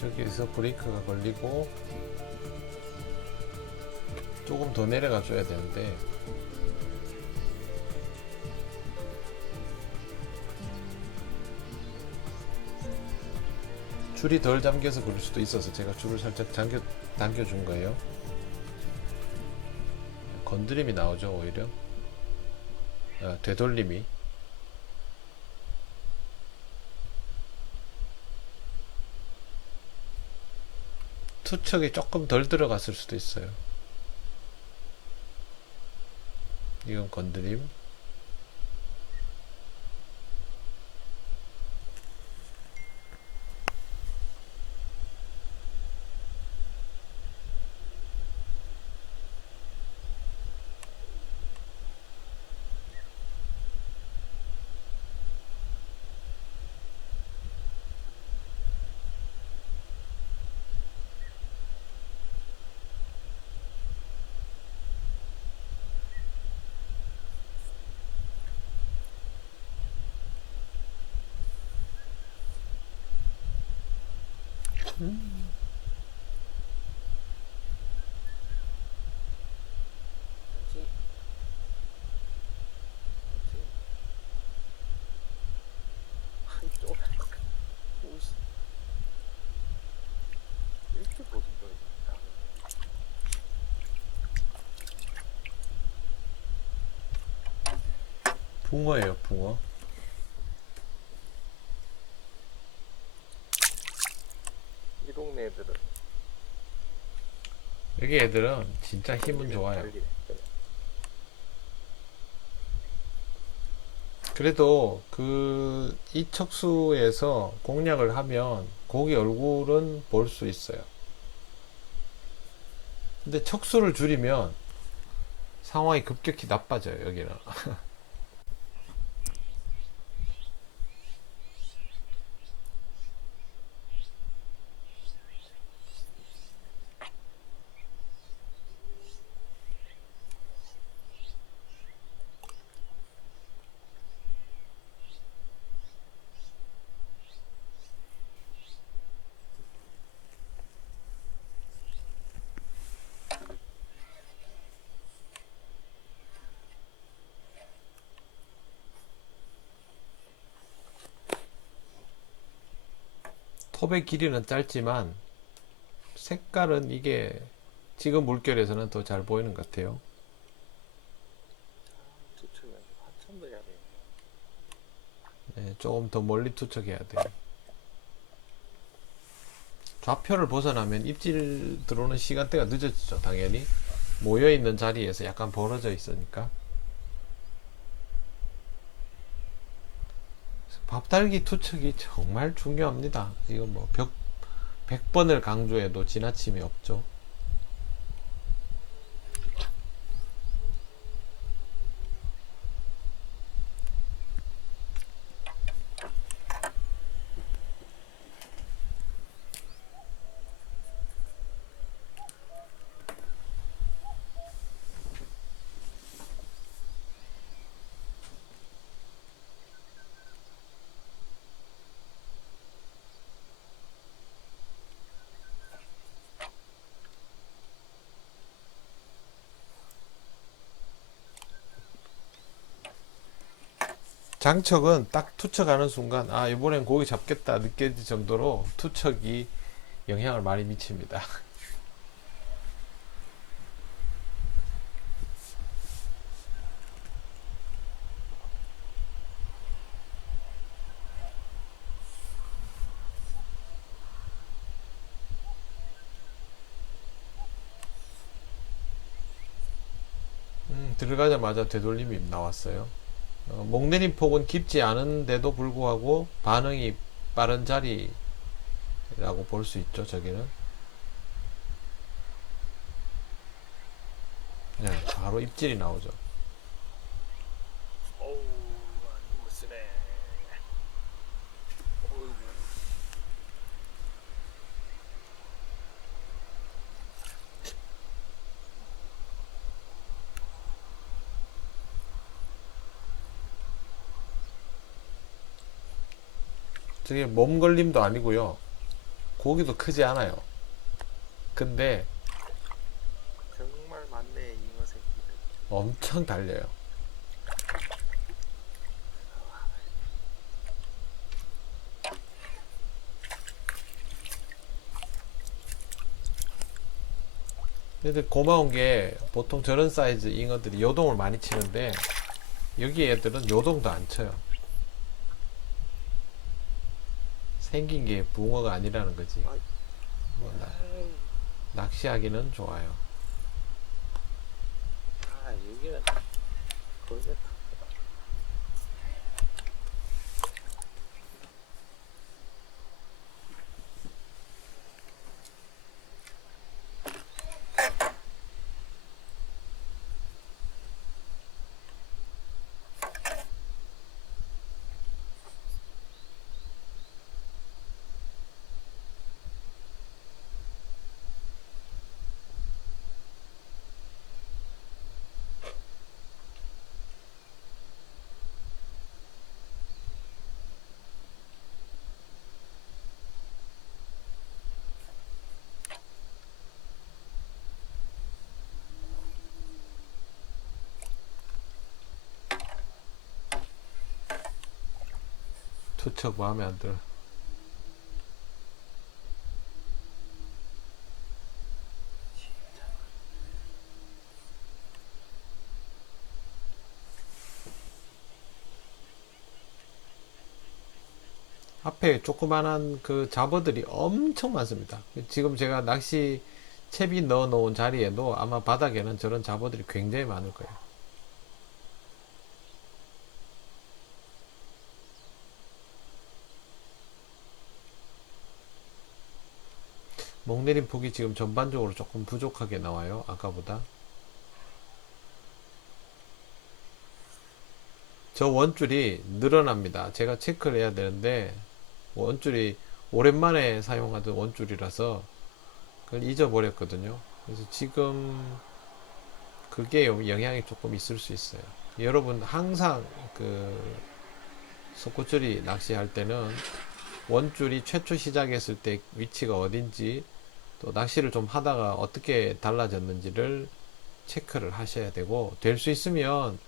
저기에서 브레이크가 걸리고 조금 더 내려가 줘야 되는데 줄이 덜 잠겨서 그럴 수도 있어서 제가 줄을 살짝 당겨준 거예요. 건드림이 나오죠. 오히려 되돌림이. 투척이 조금 덜 들어갔을 수도 있어요. 이건 건드림. 이렇게 보던 거예요. 붕어예요, 붕어. 이 동네 애들은 여기 애들은 진짜 힘은 좋아요. 그래도 그 이 척수에서 공략을 하면 고기 얼굴은 볼 수 있어요. 근데 척수를 줄이면 상황이 급격히 나빠져요, 여기는. 톱의 길이는 짧지만 색깔은 이게 지금 물결에서는 더 잘 보이는 것 같아요. 투척이 아주 한참 더 해야 돼. 네, 조금 더 멀리 투척해야 돼요. 좌표를 벗어나면 입질 들어오는 시간대가 늦어지죠. 당연히 모여있는 자리에서 약간 벌어져 있으니까. 밥달기 투척이 정말 중요합니다. 이거 뭐 100번을 강조해도 지나침이 없죠. 장척은 딱 투척하는 순간 아 이번엔 고기 잡겠다 느껴질 정도로 투척이 영향을 많이 미칩니다. 들어가자마자 되돌림이 나왔어요. 목내림 폭은 깊지 않은데도 불구하고 반응이 빠른 자리라고 볼 수 있죠. 저기는 네, 바로 입질이 나오죠. 어우, 이거 쓰네. 어이구. 저게 몸 걸림도 아니고요. 고기도 크지 않아요. 근데 정말 많네, 잉어 새끼들. 엄청 달려요. 근데 고마운 게 보통 저런 사이즈 잉어들이 요동을 많이 치는데 여기 애들은 요동도 안 쳐요. 생긴 게 붕어가 아니라는 거지. 뭐 낚시하기는 좋아요. 아, 여기는 걸렸다. 투척 마음에 안 들어. 앞에 조그만한 그 잡어들이 엄청 많습니다. 지금 제가 낚시 채비 넣어 놓은 자리에도 아마 바닥에는 저런 잡어들이 굉장히 많을 거예요. 목내림 폭이 지금 전반적으로 조금 부족하게 나와요. 아까보다. 저 원줄이 늘어납니다. 제가 체크를 해야 되는데 원줄이 오랜만에 사용하던 원줄이라서 그걸 잊어버렸거든요. 그래서 지금 그게 영향이 조금 있을 수 있어요. 여러분 항상 그 속고줄이 낚시할 때는 원줄이 최초 시작했을 때 위치가 어딘지 또 낚시를 좀 하다가 어떻게 달라졌는지를 체크를 하셔야 되고, 될 수 있으면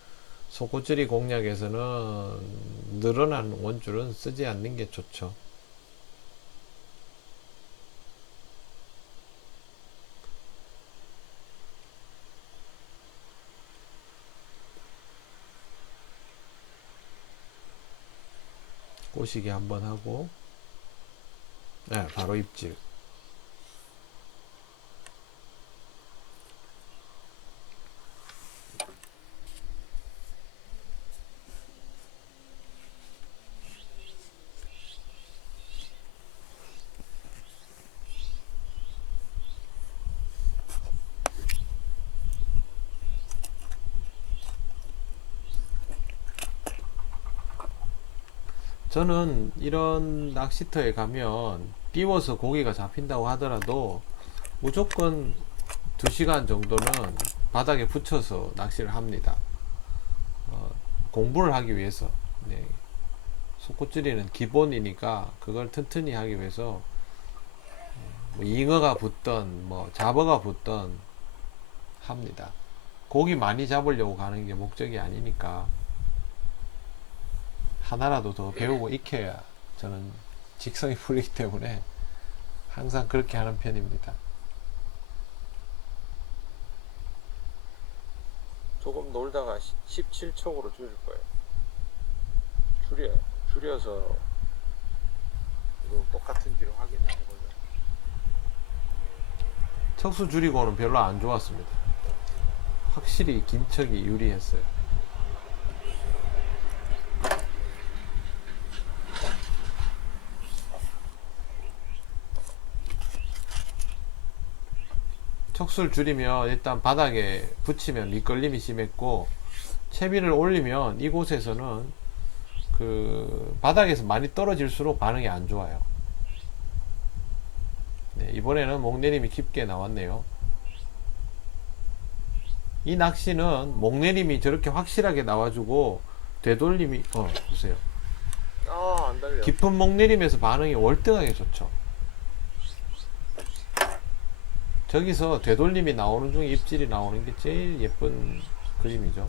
속고줄이 공략에서는 늘어난 원줄은 쓰지 않는 게 좋죠. 오시게 한번 하고, 네, 바로 입질. 저는 이런 낚시터에 가면 띄워서 고기가 잡힌다고 하더라도 무조건 2시간 정도는 바닥에 붙여서 낚시를 합니다. 공부를 하기 위해서. 네. 속꽃줄이는 기본이니까 그걸 튼튼히 하기 위해서 뭐 잉어가 붙던 뭐 잡어가 붙던 합니다. 고기 많이 잡으려고 가는 게 목적이 아니니까 하나라도 더 배우고 익혀야 저는 직성이 풀리기 때문에 항상 그렇게 하는 편입니다. 조금 놀다가 17촉으로 줄일 거예요. 줄여서 이거 똑같은지를 확인을 해보죠. 척수 줄이고는 별로 안 좋았습니다. 확실히 긴 척이 유리했어요. 척수를 줄이면 일단 바닥에 붙이면 미끌림이 심했고, 채비를 올리면 이곳에서는 그 바닥에서 많이 떨어질수록 반응이 안 좋아요. 네, 이번에는 목내림이 깊게 나왔네요. 이 낚시는 목내림이 저렇게 확실하게 나와주고 되돌림이 보세요. 안 달려. 깊은 목내림에서 반응이 월등하게 좋죠. 저기서 되돌림이 나오는 중에 입질이 나오는 게 제일 예쁜 그림이죠.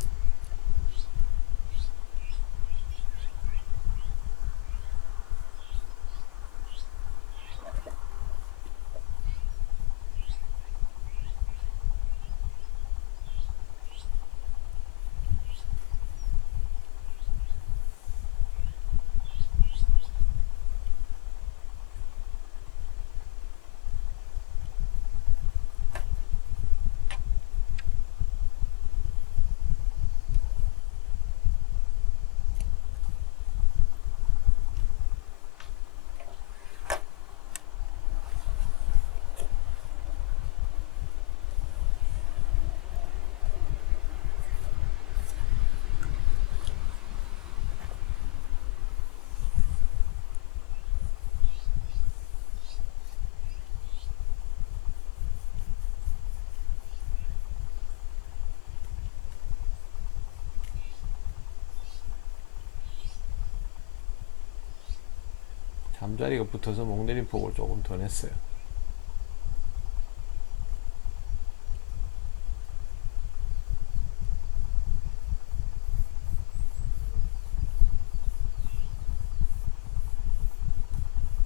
잠자리가 붙어서 목내림 폭을 조금 더 냈어요.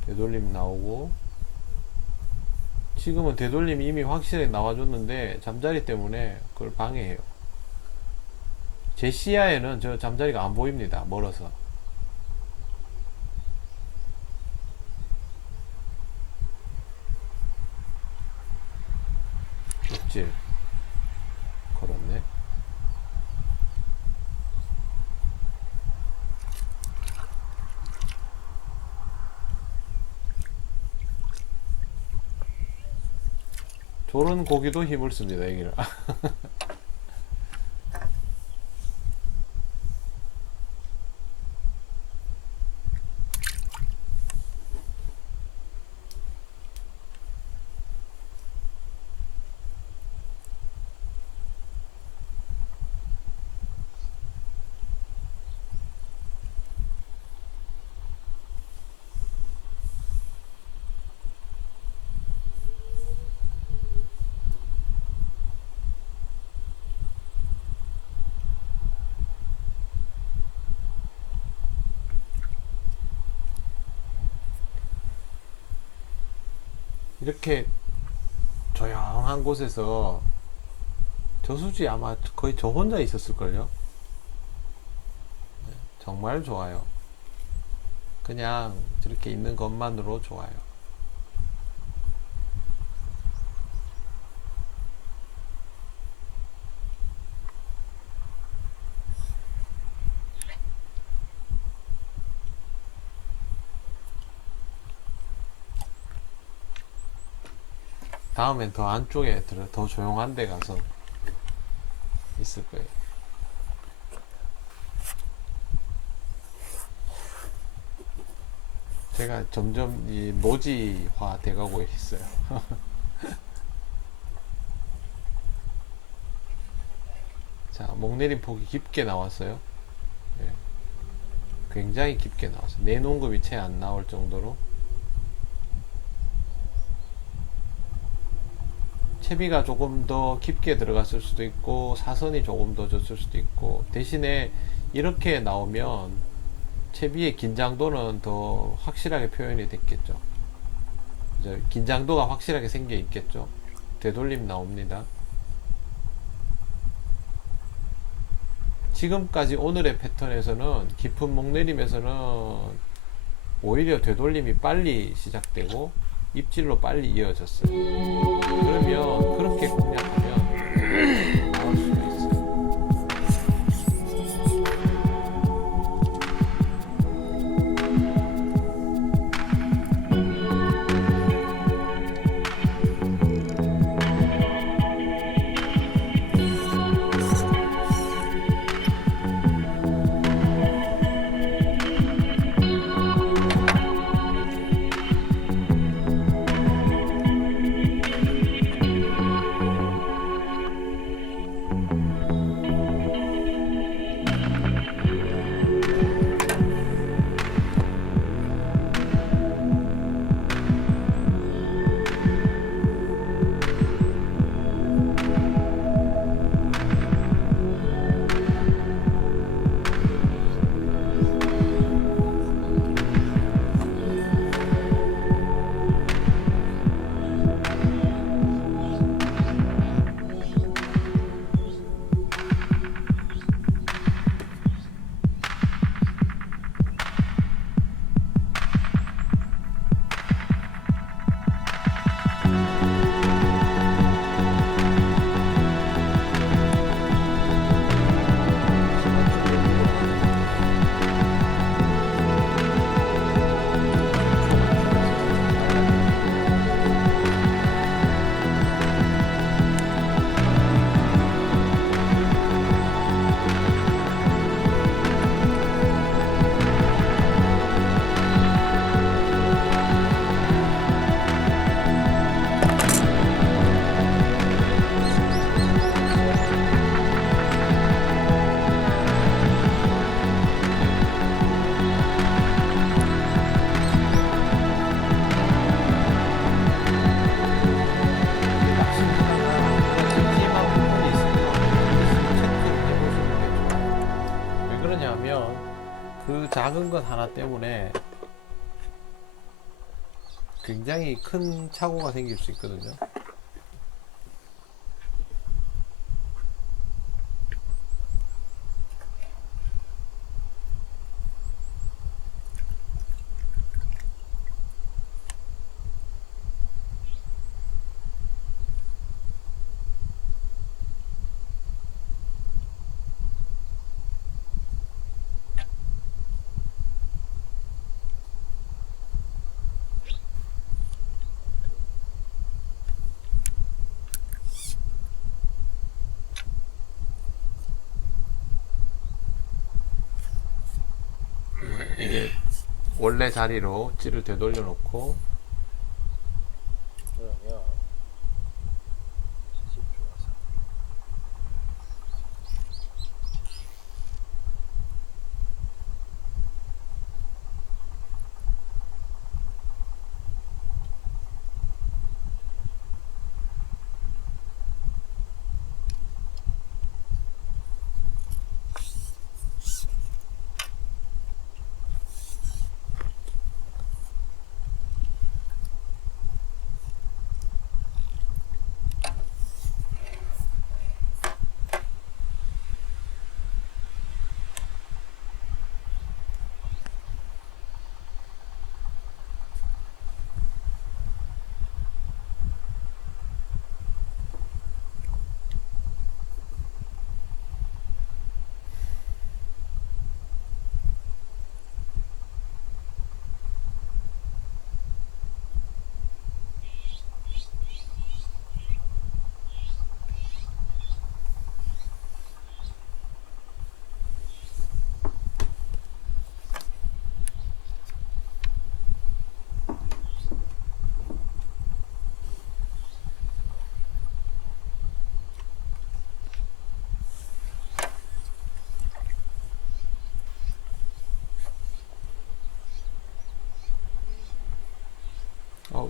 되돌림 나오고, 지금은 되돌림이 이미 확실하게 나와줬는데 잠자리 때문에 그걸 방해해요. 제 시야에는 저 잠자리가 안 보입니다. 멀어서. 입질 걸었네. 저런 고기도 힘을 씁니다, 여기는. 이렇게 조용한 곳에서 저수지 아마 거의 저 혼자 있었을걸요. 정말 좋아요. 그냥 저렇게 있는 것만으로 좋아요. 다음엔 더 안쪽에 더 조용한 데 가서 있을 거예요. 제가 점점 이 노지화 돼가고 있어요. 자, 목내림 폭이 깊게 나왔어요. 네. 굉장히 깊게 나왔어요. 내농급이 채 안 나올 정도로. 채비가 조금 더 깊게 들어갔을 수도 있고 사선이 조금 더 졌을 수도 있고, 대신에 이렇게 나오면 채비의 긴장도는 더 확실하게 표현이 됐겠죠. 이제 긴장도가 확실하게 생겨 있겠죠. 되돌림 나옵니다. 지금까지 오늘의 패턴에서는 깊은 목내림에서는 오히려 되돌림이 빨리 시작되고 입질로 빨리 이어졌어요. 그러면 그렇게 공략하면 나올 수도 있어요. 그 작은 것 하나 때문에 굉장히 큰 착오가 생길 수 있거든요. 원래 자리로 찌를 되돌려 놓고 그러면 집중해서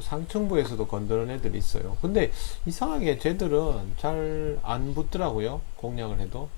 상층부에서도 건드는 애들이 있어요. 근데 이상하게 쟤들은 잘 안 붙더라고요. 공략을 해도.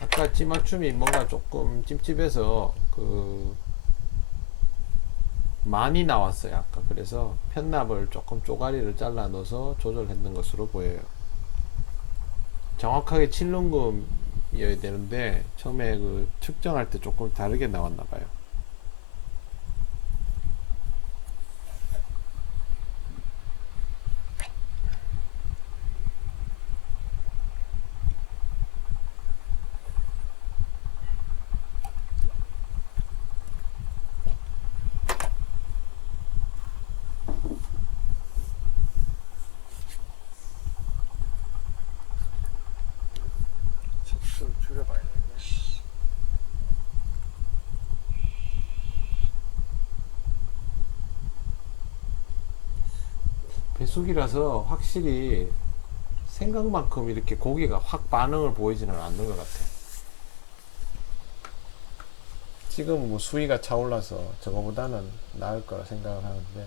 아까 찌맞춤이 뭔가 조금 찝찝해서 많이 나왔어요. 아까 그래서 편납을 조금 쪼가리를 잘라 넣어서 조절했는 것으로 보여요. 정확하게 7눈금이어야 되는데 처음에 측정할 때 조금 다르게 나왔나 봐요. 척수를 줄여봐야 되네. 배수기라서 확실히 생각만큼 이렇게 고기가 확 반응을 보이지는 않는 것 같아요. 지금 뭐 수위가 차올라서 저거보다는 나을 거라 생각을 하는데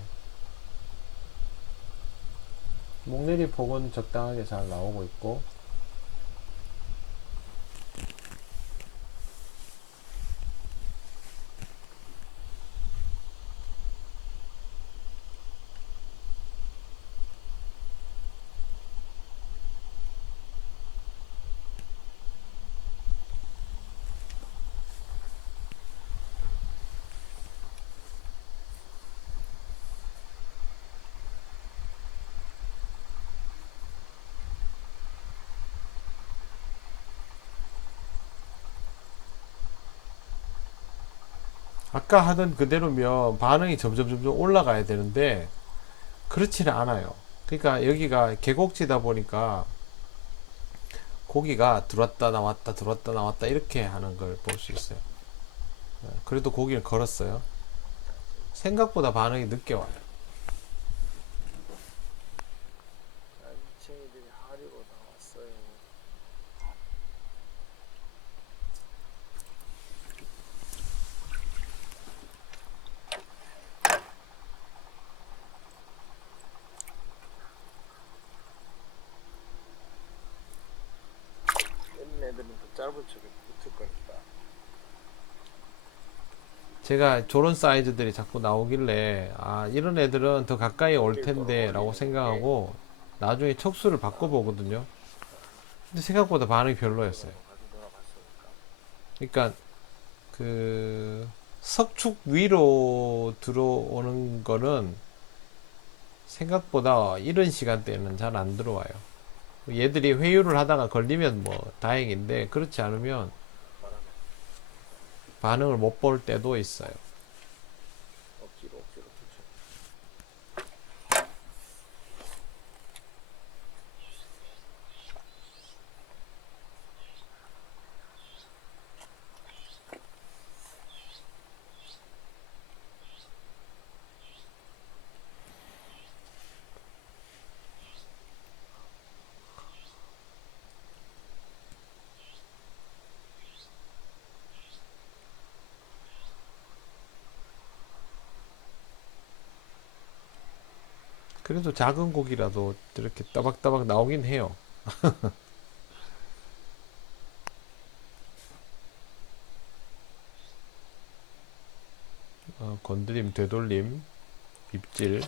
목내리 폭은 적당하게 잘 나오고 있고 아까 하던 그대로면 반응이 점점 올라가야 되는데 그렇지는 않아요. 그러니까 여기가 계곡지다 보니까 고기가 들어왔다 나왔다 들어왔다 나왔다 이렇게 하는 걸 볼 수 있어요. 그래도 고기를 걸었어요. 생각보다 반응이 늦게 와요. 난쟁이들이 하리로 나왔어요. 얘네들은 더 짧은 쪽에 붙을 거니까. 제가 저런 사이즈들이 자꾸 나오길래 아 이런 애들은 더 가까이 올 텐데 라고 생각하고 나중에 척수를 바꿔보거든요. 근데 생각보다 반응이 별로였어요. 그러니까 석축 위로 들어오는 거는 생각보다 이런 시간대는 잘 안 들어와요. 얘들이 회유를 하다가 걸리면 뭐 다행인데 그렇지 않으면 반응을 못 볼 때도 있어요. 억지로 붙여. 그래도 작은 고기라도 이렇게 따박따박 나오긴 해요. 건드림, 되돌림, 입질.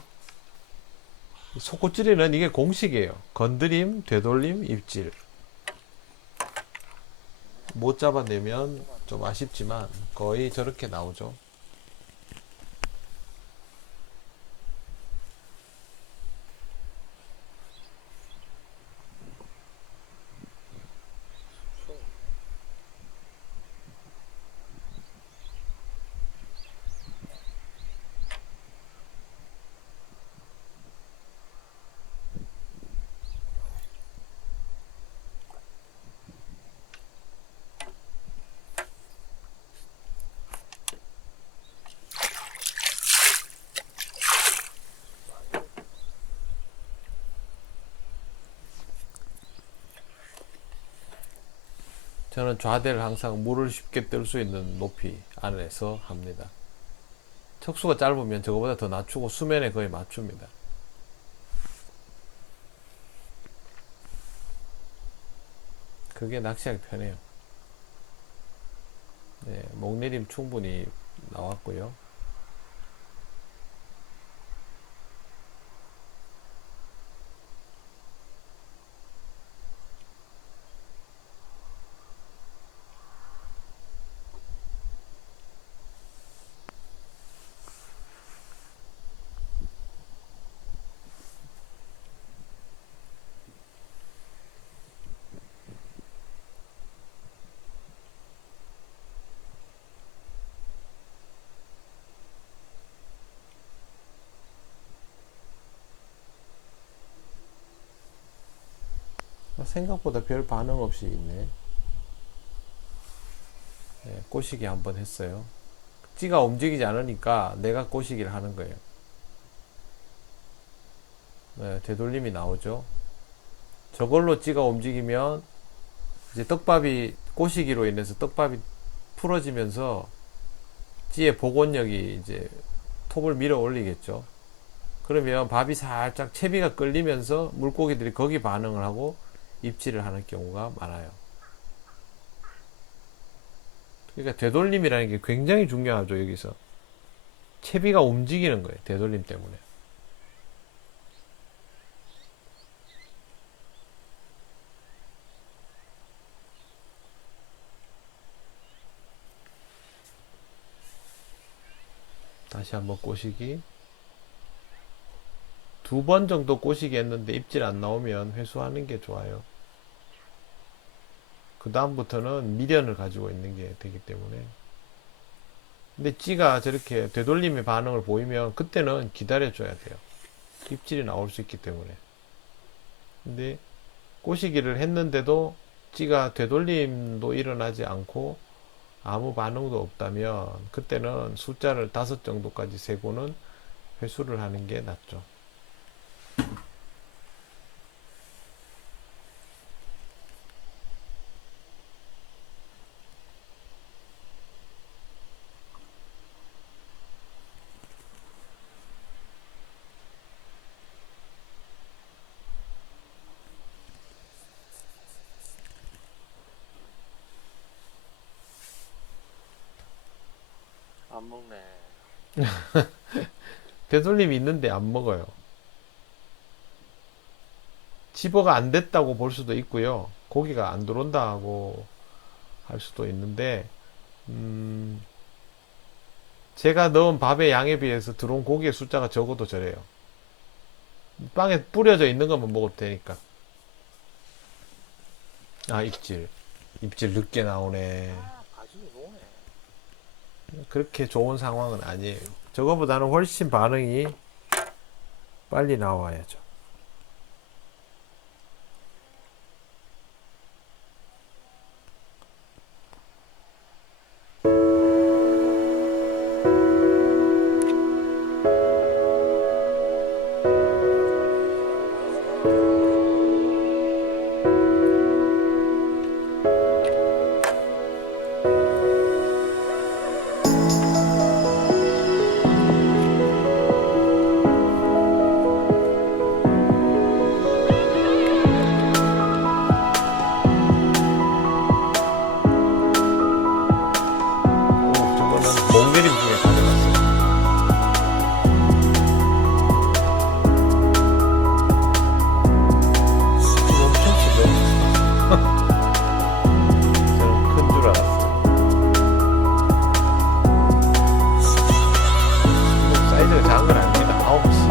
속고찌리는 이게 공식이에요. 건드림, 되돌림, 입질. 못 잡아내면 좀 아쉽지만 거의 저렇게 나오죠. 저는 좌대를 항상 물을 쉽게 뜰 수 있는 높이 안에서 합니다. 척수가 짧으면 저거보다 더 낮추고 수면에 거의 맞춥니다. 그게 낚시하기 편해요. 네, 목내림 충분히 나왔고요. 생각보다 별 반응 없이 있네. 네, 꼬시기 한번 했어요. 찌가 움직이지 않으니까 내가 꼬시기를 하는 거예요. 네, 되돌림이 나오죠. 저걸로 찌가 움직이면 이제 떡밥이 꼬시기로 인해서 떡밥이 풀어지면서 찌의 복원력이 이제 톱을 밀어 올리겠죠. 그러면 밥이 살짝 채비가 끌리면서 물고기들이 거기 반응을 하고 입질을 하는 경우가 많아요. 그러니까 되돌림이라는 게 굉장히 중요하죠. 여기서 채비가 움직이는 거예요. 되돌림 때문에. 다시 한번 꼬시기. 2번 정도 꼬시기 했는데 입질 안 나오면 회수하는 게 좋아요. 그 다음부터는 미련을 가지고 있는 게 되기 때문에. 근데 찌가 저렇게 되돌림의 반응을 보이면 그때는 기다려줘야 돼요. 입질이 나올 수 있기 때문에. 근데 꼬시기를 했는데도 찌가 되돌림도 일어나지 않고 아무 반응도 없다면 그때는 숫자를 5 정도까지 세고는 회수를 하는 게 낫죠. 안 먹네. 되돌림이 있는데 안 먹어요. 집어가 안 됐다고 볼 수도 있고요. 고기가 안 들어온다고 할 수도 있는데, 제가 넣은 밥의 양에 비해서 들어온 고기의 숫자가 적어도 저래요. 빵에 뿌려져 있는 것만 먹어도 되니까. 아, 입질. 입질 늦게 나오네. 가지고 노네. 그렇게 좋은 상황은 아니에요. 저거보다는 훨씬 반응이 빨리 나와야죠. 목내림 중에 가져갔어요. 수준 엄청 치죠? 저는 큰 줄 알았어요. 사이즈가 작은 건 아닙니다. 9시.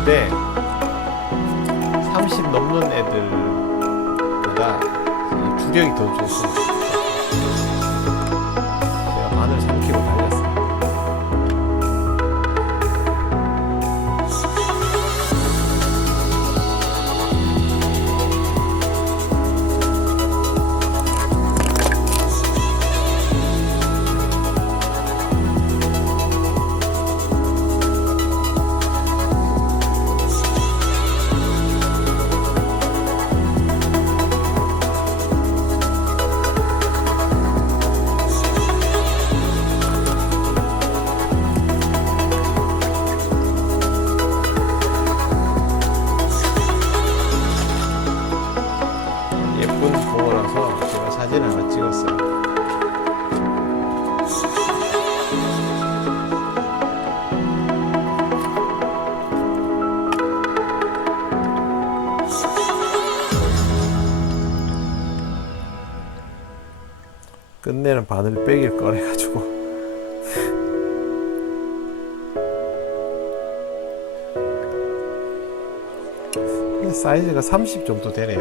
인데 30 넘는 애들보다 주력이 더 좋습니다. 제가 마늘 3kg 달렸어요. 끝내는 바늘 빼기를 꺼내가지고 사이즈가 30 정도 되네요.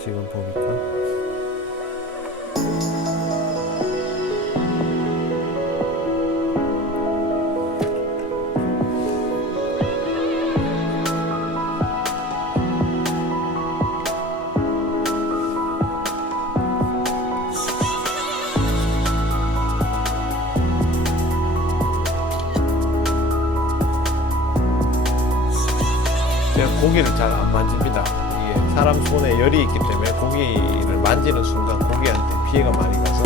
지금 보니까 제가 고기를 잘 안 만집니다. 이게 사람 손에 열이 있기 때문에 고기를 만지는 순간 고기한테 피해가 많이 가서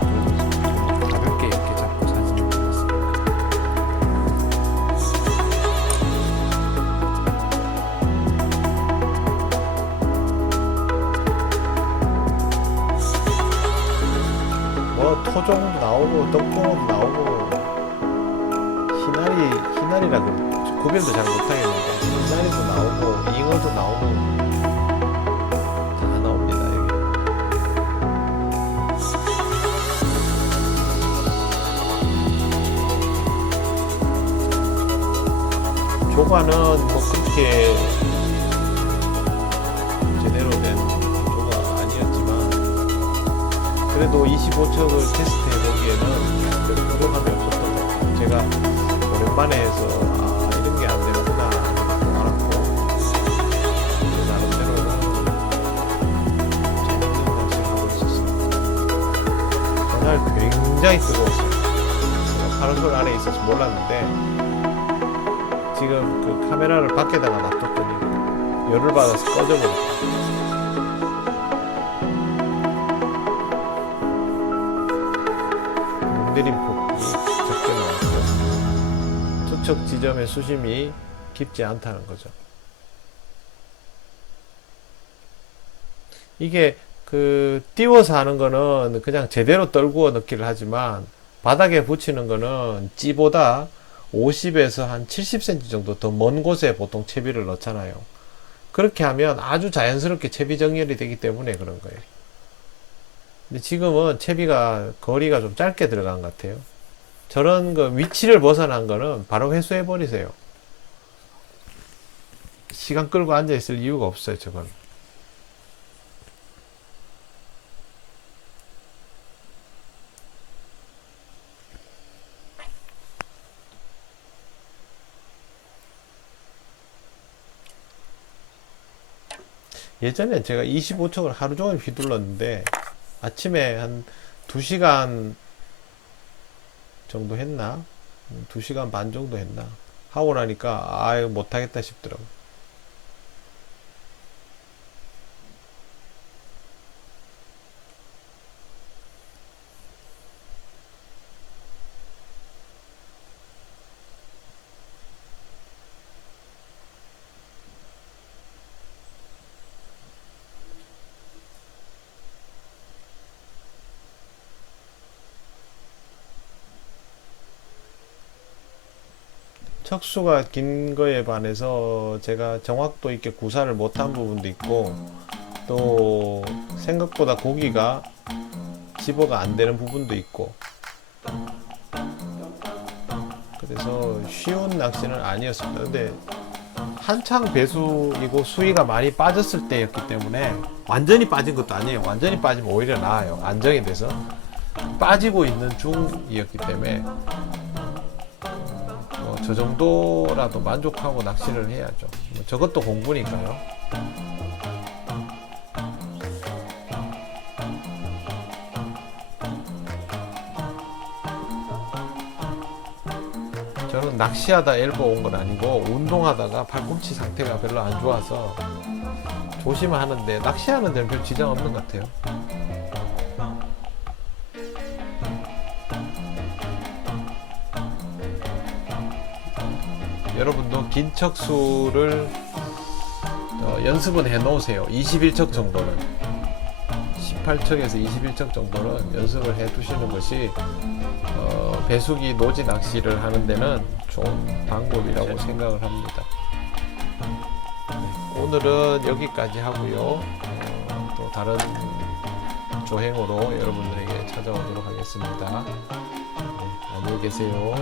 좀 가볍게 이렇게 잡고 사진을 찍었습니다. 뭐 토종도 나오고 덕붕어도 나오고 희날이라 구별도 잘 못하겠는데 희날이도 나오고 잉어도 나오고 다 나옵니다. 여기 조과는 뭐 그렇게 제대로 된 조가 아니었지만 그래도 25척을 테스트해 보기에는 별 부족함이 없었던 것 같아요. 제가 오랜만에 해서 이런 게 안 되는구나 알았고 나름대로는 재밌는 낚시를 하고 있었어요. 그날 굉장히 뜨거웠어요. 제가 파란불 안에 있어서 몰랐는데 지금 그 카메라를 밖에다가 놔뒀더니 열을 받아서 꺼져버렸어요. 내린 폭이 적게 나왔고 투척 지점의 수심이 깊지 않다는 거죠. 이게 그 띄워서 하는 거는 그냥 제대로 떨구어 넣기를 하지만 바닥에 붙이는 거는 찌보다 50에서 한 70cm 정도 더 먼 곳에 보통 채비를 넣잖아요. 그렇게 하면 아주 자연스럽게 채비 정렬이 되기 때문에 그런 거예요. 근데 지금은 채비가 거리가 좀 짧게 들어간 것 같아요. 저런 거 위치를 벗어난 거는 바로 회수해 버리세요. 시간 끌고 앉아 있을 이유가 없어요, 저건. 예전에 제가 25척을 하루 종일 휘둘렀는데 아침에 한 2시간 정도 했나? 2시간 반 정도 했나? 하고 나니까 이거 못하겠다 싶더라고. 척수가 긴 거에 반해서 제가 정확도 있게 구사를 못한 부분도 있고 또 생각보다 고기가 집어가 안 되는 부분도 있고 그래서 쉬운 낚시는 아니었습니다. 근데 한창 배수이고 수위가 많이 빠졌을 때였기 때문에 완전히 빠진 것도 아니에요. 완전히 빠지면 오히려 나아요. 안정이 돼서 빠지고 있는 중이었기 때문에 저 정도라도 만족하고 낚시를 해야죠. 저것도 공부니까요. 저는 낚시하다 엘보 온 건 아니고 운동하다가 팔꿈치 상태가 별로 안 좋아서 조심하는데 낚시하는 데는 별 지장 없는 것 같아요. 여러분도 긴 척수를 연습은 해 놓으세요. 21척 정도는 18척에서 21척 정도는 연습을 해 두시는 것이 배수기 노지 낚시를 하는 데는 좋은 방법이라고 생각을 합니다. 네, 오늘은 여기까지 하고요. 또 다른 조행으로 여러분들에게 찾아오도록 하겠습니다. 안녕히 계세요.